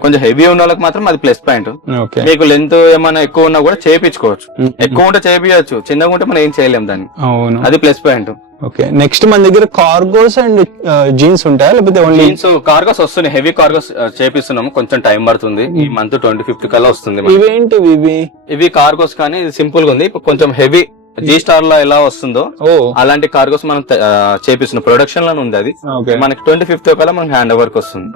కొంచెం హెవీ ఉన్న వాళ్ళకి మాత్రం అది ప్లస్ పాయింట్. మీకు లెంత్ ఏమైనా ఎక్కువ ఉన్నా కూడా చేయించుకోవచ్చు. ఎక్కువ ఉంటే చేయించచ్చు, చిన్నగా ఉంటే మనం ఏం చేయలేం దాన్ని. అది ప్లస్ పాయింట్. ఓకే, నెక్స్ట్ మన దగ్గర కార్గోస్ అండ్ జీన్స్ ఉంటాయా, లేకపోతే ఓన్లీ జీన్స్? కార్గోస్ వస్తున్నాయి, హెవీ కార్గోస్ చేపిస్తున్నాము. కొంచెం టైం పడుతుంది. ఈ మంత్ 25th కల్లా వస్తుంది. ఇవి కార్గోస్ కానీ ఇది సింపుల్ గా ఉంది. కొంచెం హెవీ జీ స్టార్ లో ఎలా వస్తుందో అలాంటి కార్గోస్ మనం చేపిస్తున్నాం. ప్రొడక్షన్ లో ఉంది అది. మనకి 25th కల్లా మనకి హ్యాండ్ ఓవర్ కి వస్తుంది.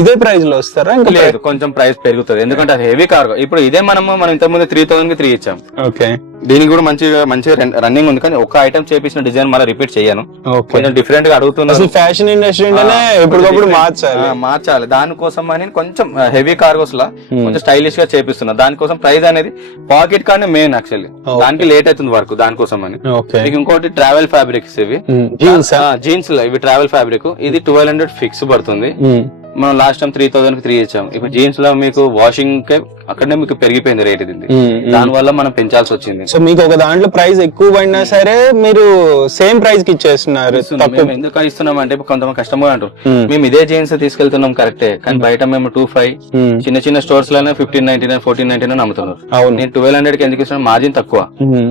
ఇదే ప్రైస్ లో వస్తారా? లేదు, కొంచెం ప్రైస్ పెరుగుతుంది. ఎందుకంటే అది హెవీ కార్గో. ఇప్పుడు ఇదే మనం ఇంతకుముందు 3000 కి 3 ఇచ్చాం. దీనికి కూడా మంచిగా రన్నింగ్ ఉంది, కానీ ఒక ఐటమ్ చేపించిన డిజైన్ మళ్ళీ రిపీట్ చేయను. కొంచెం డిఫరెంట్ గా అడుగుతున్నారు. ఫ్యాషన్ ఇండస్ట్రీ ఎప్పటికప్పుడు మార్చాలి. దానికోసం అని కొంచెం హెవీ కార్గోస్ లా కొంచెం స్టైలిష్ గా చేపిస్తున్నా. దానికోసం ప్రైస్ అనేది పాకెట్ కానీ మెయిన్ యాక్చువల్లీ దానికి లేట్ అవుతుంది వర్క్, దానికోసం అని. మీకు ఇంకోటి ట్రావెల్ ఫ్యాబ్రిక్స్, ఇవి జీన్స్ ఇవి ట్రావెల్ ఫ్యాబ్రిక్. ఇది 1200 ఫిక్స్ పడుతుంది. మనం లాస్ట్ టైం 3000 కి 3 ఇచ్చాం. ఇప్పుడు జీన్స్ లో మీకు వాషింగ్ అక్కడనే మీకు పెరిగిపోయింది రేట్, ఇది దాని వల్ల మనం పెంచాల్సి వచ్చింది. సో మీకు ఒక దాంట్లో ప్రైస్ ఎక్కువ పడినా సరే మీరు సేమ్ ప్రైస్ కి ఇచ్చేస్తున్నారు. ఎందుకు ఇస్తున్నాం అంటే కొంతమంది కస్టమర్ అంటారు మేము ఇదే జీన్స్ తీసుకెళ్తున్నాం కరెక్టే, కానీ బయట మేము 25 చిన్న స్టోర్స్ లోనే 1599 1499 అమ్ముతున్నారు. నేను 1200 కి ఎందుకు ఇస్తున్నా, మార్జిన్ తక్కువ.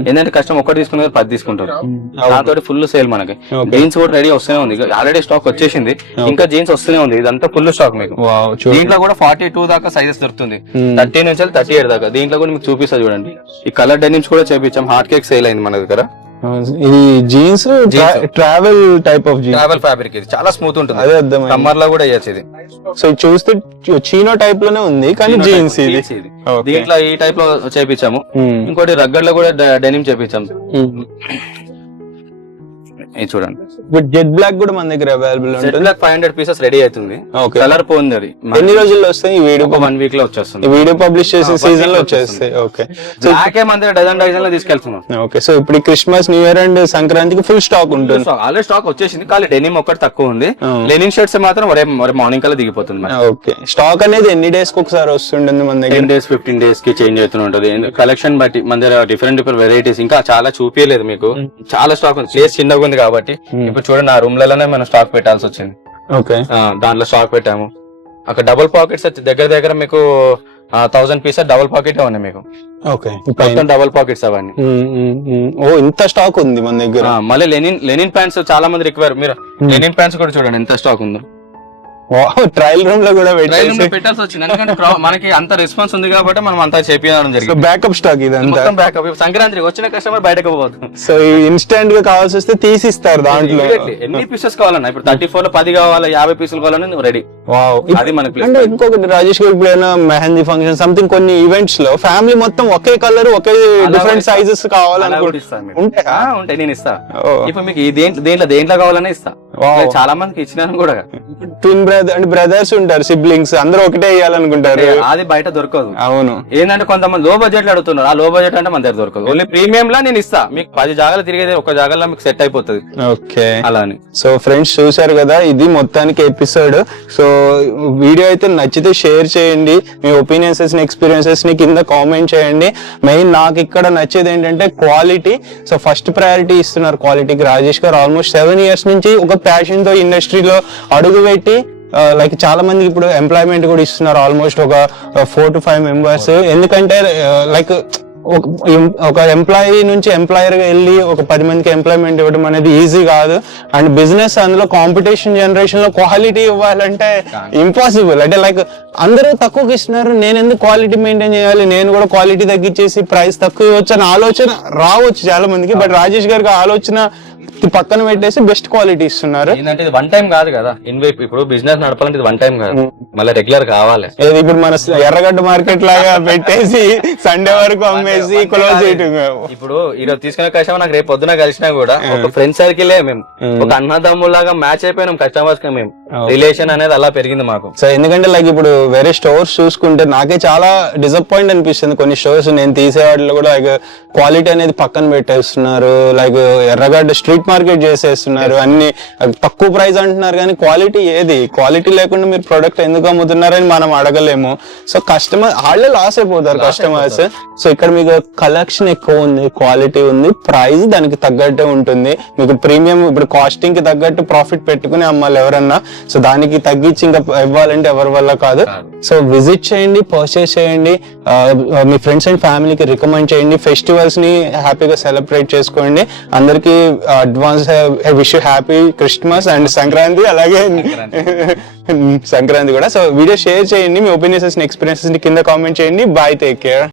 ఏంటంటే కస్టమర్ ఒకటి తీసుకున్నారు 10 తీసుకుంటారు, దాంతో ఫుల్ సేల్ మనకి. జీన్స్ కూడా రెడీ వస్తూనే ఉంది, ఆల్రెడీ స్టాక్ వచ్చేసింది, ఇంకా జీన్స్ వస్తూనే ఉంది. ఇదంతా ఫుల్ స్టాక్ మీకు. దీంట్లో కూడా 42 దాకా సైజెస్ దొరుకుతుంది, 13 నుంచి 38 దాకా. దీంట్లో కూడా మీకు చూపిస్తా చూడండి. ఈ కలర్ డెనిమ్స్ కూడా చేపించాం, హార్ట్ కేక్ సేల్ అయింది మన దగ్గర. ఈ jeans travel type of jeans, travel fabric, ఇది చాలా స్మూత్ ఉంటుంది, అదే సమ్మర్ లో కూడా వేయచ్చు ఇది. సో చూస్తే చీనో టైప్ లోనే ఉంది, కానీ జీన్స్ ఇది. దీంట్లో ఈ టైప్ లో చేపించాము. ఇంకోటి రగ్గడ్ లో కూడా డెనిమ్ చేపించాము. ఇది చూడండి, జెట్ బ్లాక్ కూడా మన దగ్గర అవైలబుల్ ఉంటుంది. 500 పీసెస్ రెడీ అవుతుంది. కలర్ పోయింది, అది ఎన్ని రోజుల్లో వస్తాయి? ఈ వీడియో 1 వీక్ లో వచ్చేస్తుంది. వీడియో పబ్లిష్ చేసే సీజన్ లో వచ్చేస్తాయి. ఓకే, బ్లాకే మన దగ్గర డజన్ లో తీసుకెళ్తున్నాం. ఓకే, సో ఇప్పుడు క్రిస్మస్, న్యూ ఇయర్ అండ్ సంక్రాంతికి ఫుల్ స్టాక్ ఉంటుంది. ఆల్రెడీ స్టాక్ వచ్చేసింది, కానీ డెనిమ్ ఒకటి తక్కువ ఉంది. లెనిన్ షర్ట్స్ మాత్రం మార్నింగ్ కల్లా దిగిపోతుంది. ఓకే, స్టాక్ అనేది ఎన్ని డేస్ కి ఒకసారి వస్తుంటుంది మన దగ్గర? 10 days 15 days కి చేంజ్ అవుతూ ఉంటుంది. కలెక్షన్ బట్టి మన దగ్గర డిఫరెంట్ వెరైటీస్ ఇంకా చాలా చూపించలేదు మీకు. చాలా స్టాక్ ఉంది, ప్లేస్ చిన్నగా ఉంది కాబట్టి. ఇప్పుడు చూడండి, ఆ రూమ్ లలోనే మనం స్టాక్ పెట్టాల్సి వచ్చింది. ఓకే, దాంట్లో స్టాక్ పెట్టాము. అక్కడ డబుల్ పాకెట్స్ దగ్గర మీకు 1000 పీసెస్ డబుల్ పాకెట్ ఉన్నాయి మీకు. ఓకే, మొత్తం డబుల్ పాకెట్స్ అవన్నీ. ఓ, ఇంత స్టాక్ ఉంది మన దగ్గర. మళ్ళీ లెనిన్ ప్యాంట్స్ చాలా మంది రిక్వైర్. మీరు లెనిన్ ప్యాంట్స్ కూడా చూడండి ఎంత స్టాక్ ఉందో. ట్రయల్ రూమ్ లో కూడా పెట్టాల్సి వచ్చింది, ఎందుకంటే మనకి అంత రెస్పాన్స్ ఉంది కాబట్టి మనం అంతా చేపించడం జరిగింది. బ్యాకప్ స్టాక్ ఇదంతా బ్యాకప్. సంక్రాంతికి వచ్చిన కస్టమర్ బయటకు పోతుంది. సో ఇన్స్టెంట్ గా కావాల్సి వస్తే తీసిస్తారు దాంట్లో. ఎన్ని పీసెస్ కావాలన్నా, ఇప్పుడు 34 లో 10 కావాలి, 50 పీసులు కావాలని నువ్వు రెడీ. అది మనకి. అంటే ఇంకొకటి రాజేష్ గారు, ఇప్పుడు ఏమైనా మెహందీ ఫంక్షన్ సంథింగ్ కొన్ని ఈవెంట్స్ లో ఫ్యామిలీ మొత్తం ఒకే కలర్ ఒకే డిఫరెంట్ సైజెస్ కావాలనుకుంటే ఉంటాయి, నేను ఇస్తా. ఇప్పుడు మీకు దేంట్లో కావాలనే ఇస్తా. చాలా మందికి ఇచ్చినాను కూడా. ట్విన్ బ్రదర్స్ ఉంటారు, సిబ్లింగ్స్, అందరూ ఒకటే వేయాలనుకుంటారు. అది బయట దొరకదు. అవును, ఏంటంటే కొంతమంది లో బడ్జెట్ లో అడుగుతున్నారు. ఆ లో బడ్జెట్ అంటే మన దగ్గర దొరకదు. ఓన్లీ ప్రీమియం లా నేను ఇస్తా. మీకు 10 జాగాలు తిరిగేది ఒక జాగాలో మీకు సెట్ అయిపోతుంది. ఓకే, అలా అని. సో ఫ్రెండ్స్ చూసారు కదా, ఇది మొత్తానికి ఎపిసోడ్. సో వీడియో అయితే నచ్చితే షేర్ చేయండి, మీ ఒపీనియన్స్ ని ఎక్స్పీరియన్సెస్ ని కింద కామెంట్ చేయండి. మెయిన్ నాకు ఇక్కడ నచ్చేది ఏంటంటే క్వాలిటీ. సో ఫస్ట్ ప్రయారిటీ ఇస్తున్నారు క్వాలిటీకి. రాజేష్ గారు ఆల్మోస్ట్ 7 years నుంచి ఒక ప్యాషన్ తో ఇండస్ట్రీలో అడుగు పెట్టి లైక్ చాలా మందికి ఇప్పుడు ఎంప్లాయ్మెంట్ కూడా ఇస్తున్నారు, ఆల్మోస్ట్ ఒక 4 to 5 members. ఎందుకంటే లైక్ ఒక ఎంప్లాయీ నుంచి ఎంప్లాయర్ గా వెళ్ళి ఒక 10 మందికి ఎంప్లాయ్మెంట్ ఇవ్వడం అనేది ఈజీ కాదు. అండ్ బిజినెస్ అందులో కాంపిటీషన్ జనరేషన్ లో క్వాలిటీ ఇవ్వాలంటే ఇంపాసిబుల్. అంటే లైక్ అందరూ తక్కువకి ఇస్తున్నారు, నేను ఎందుకు క్వాలిటీ మెయింటైన్ చేయాలి, నేను కూడా క్వాలిటీ తగ్గించేసి ప్రైస్ తక్కువ ఇవ్వచ్చు అని ఆలోచన రావచ్చు చాలా మందికి. బట్ రాజేష్ గారికి ఆలోచన పక్కన పెట్టేసి బెస్ట్ క్వాలిటీ ఇస్తున్నారు. ఏంటంటే ఇది 1 time కాదు కదా, ఇప్పుడు బిజినెస్ నడపాలంటే ఇది 1 time కాదు, మళ్ళీ రెగ్యులర్ కావాలి. ఇప్పుడు మన ఎర్రగడ్డ మార్కెట్ లాగా పెట్టేసి సండే వరకు అమ్మేసి క్లోజ్ చేయటం. ఇప్పుడు ఈరోజు తీసుకునే కస్టమర్ నాకు రేపు పొద్దున కలిసినా కూడా ఒక ఫ్రెండ్ సర్కిల్ మేము ఒక అన్నదమ్ములాగా మ్యాచ్ అయిపోయినాం కస్టమర్స్ కి. మేము రిలేషన్ అనేది అలా పెరిగింది మాకు. సో ఎందుకంటే లైక్ ఇప్పుడు వేరే స్టోర్స్ చూసుకుంటే నాకే చాలా డిసప్పాయింట్ అనిపిస్తుంది. కొన్ని స్టోర్స్ నేను తీసే వాటిలో కూడా లైక్ క్వాలిటీ అనేది పక్కన పెట్టేస్తున్నారు. లైక్ ఎర్రగడ్డ స్ట్రీట్ మార్కెట్ చేసేస్తున్నారు, అన్ని తక్కువ ప్రైస్ అంటున్నారు, కానీ క్వాలిటీ ఏది? క్వాలిటీ లేకుండా మీరు ప్రొడక్ట్ ఎందుకు అమ్ముతున్నారని మనం అడగలేము. సో కస్టమర్ వాళ్ళే లాస్ అయిపోతారు కస్టమర్స్. సో ఇక్కడ మీకు కలెక్షన్ ఎక్కువ ఉంది, క్వాలిటీ ఉంది, ప్రైస్ దానికి తగ్గట్టే ఉంటుంది. మీకు ప్రీమియం ఇప్పుడు కాస్టింగ్ కి తగ్గట్టు ప్రాఫిట్ పెట్టుకుని అమ్మాలి ఎవరన్నా. సో దానికి తగ్గించి ఇంకా ఇవ్వాలంటే ఎవరి వల్ల కాదు. సో విజిట్ చేయండి, పర్చేస్ చేయండి, మీ ఫ్రెండ్స్ అండ్ ఫ్యామిలీకి రికమెండ్ చేయండి. ఫెస్టివల్స్ ని హ్యాపీగా సెలబ్రేట్ చేసుకోండి. అందరికి advance wish happy Christmas and Sankranti, అలాగే సంక్రాంతి కూడా. సో వీడియో షేర్ చేయండి, మీ ఒపీనియన్స్ ఎక్స్పీరియన్సెస్ ని కింద కామెంట్ చేయండి. Bye, take care.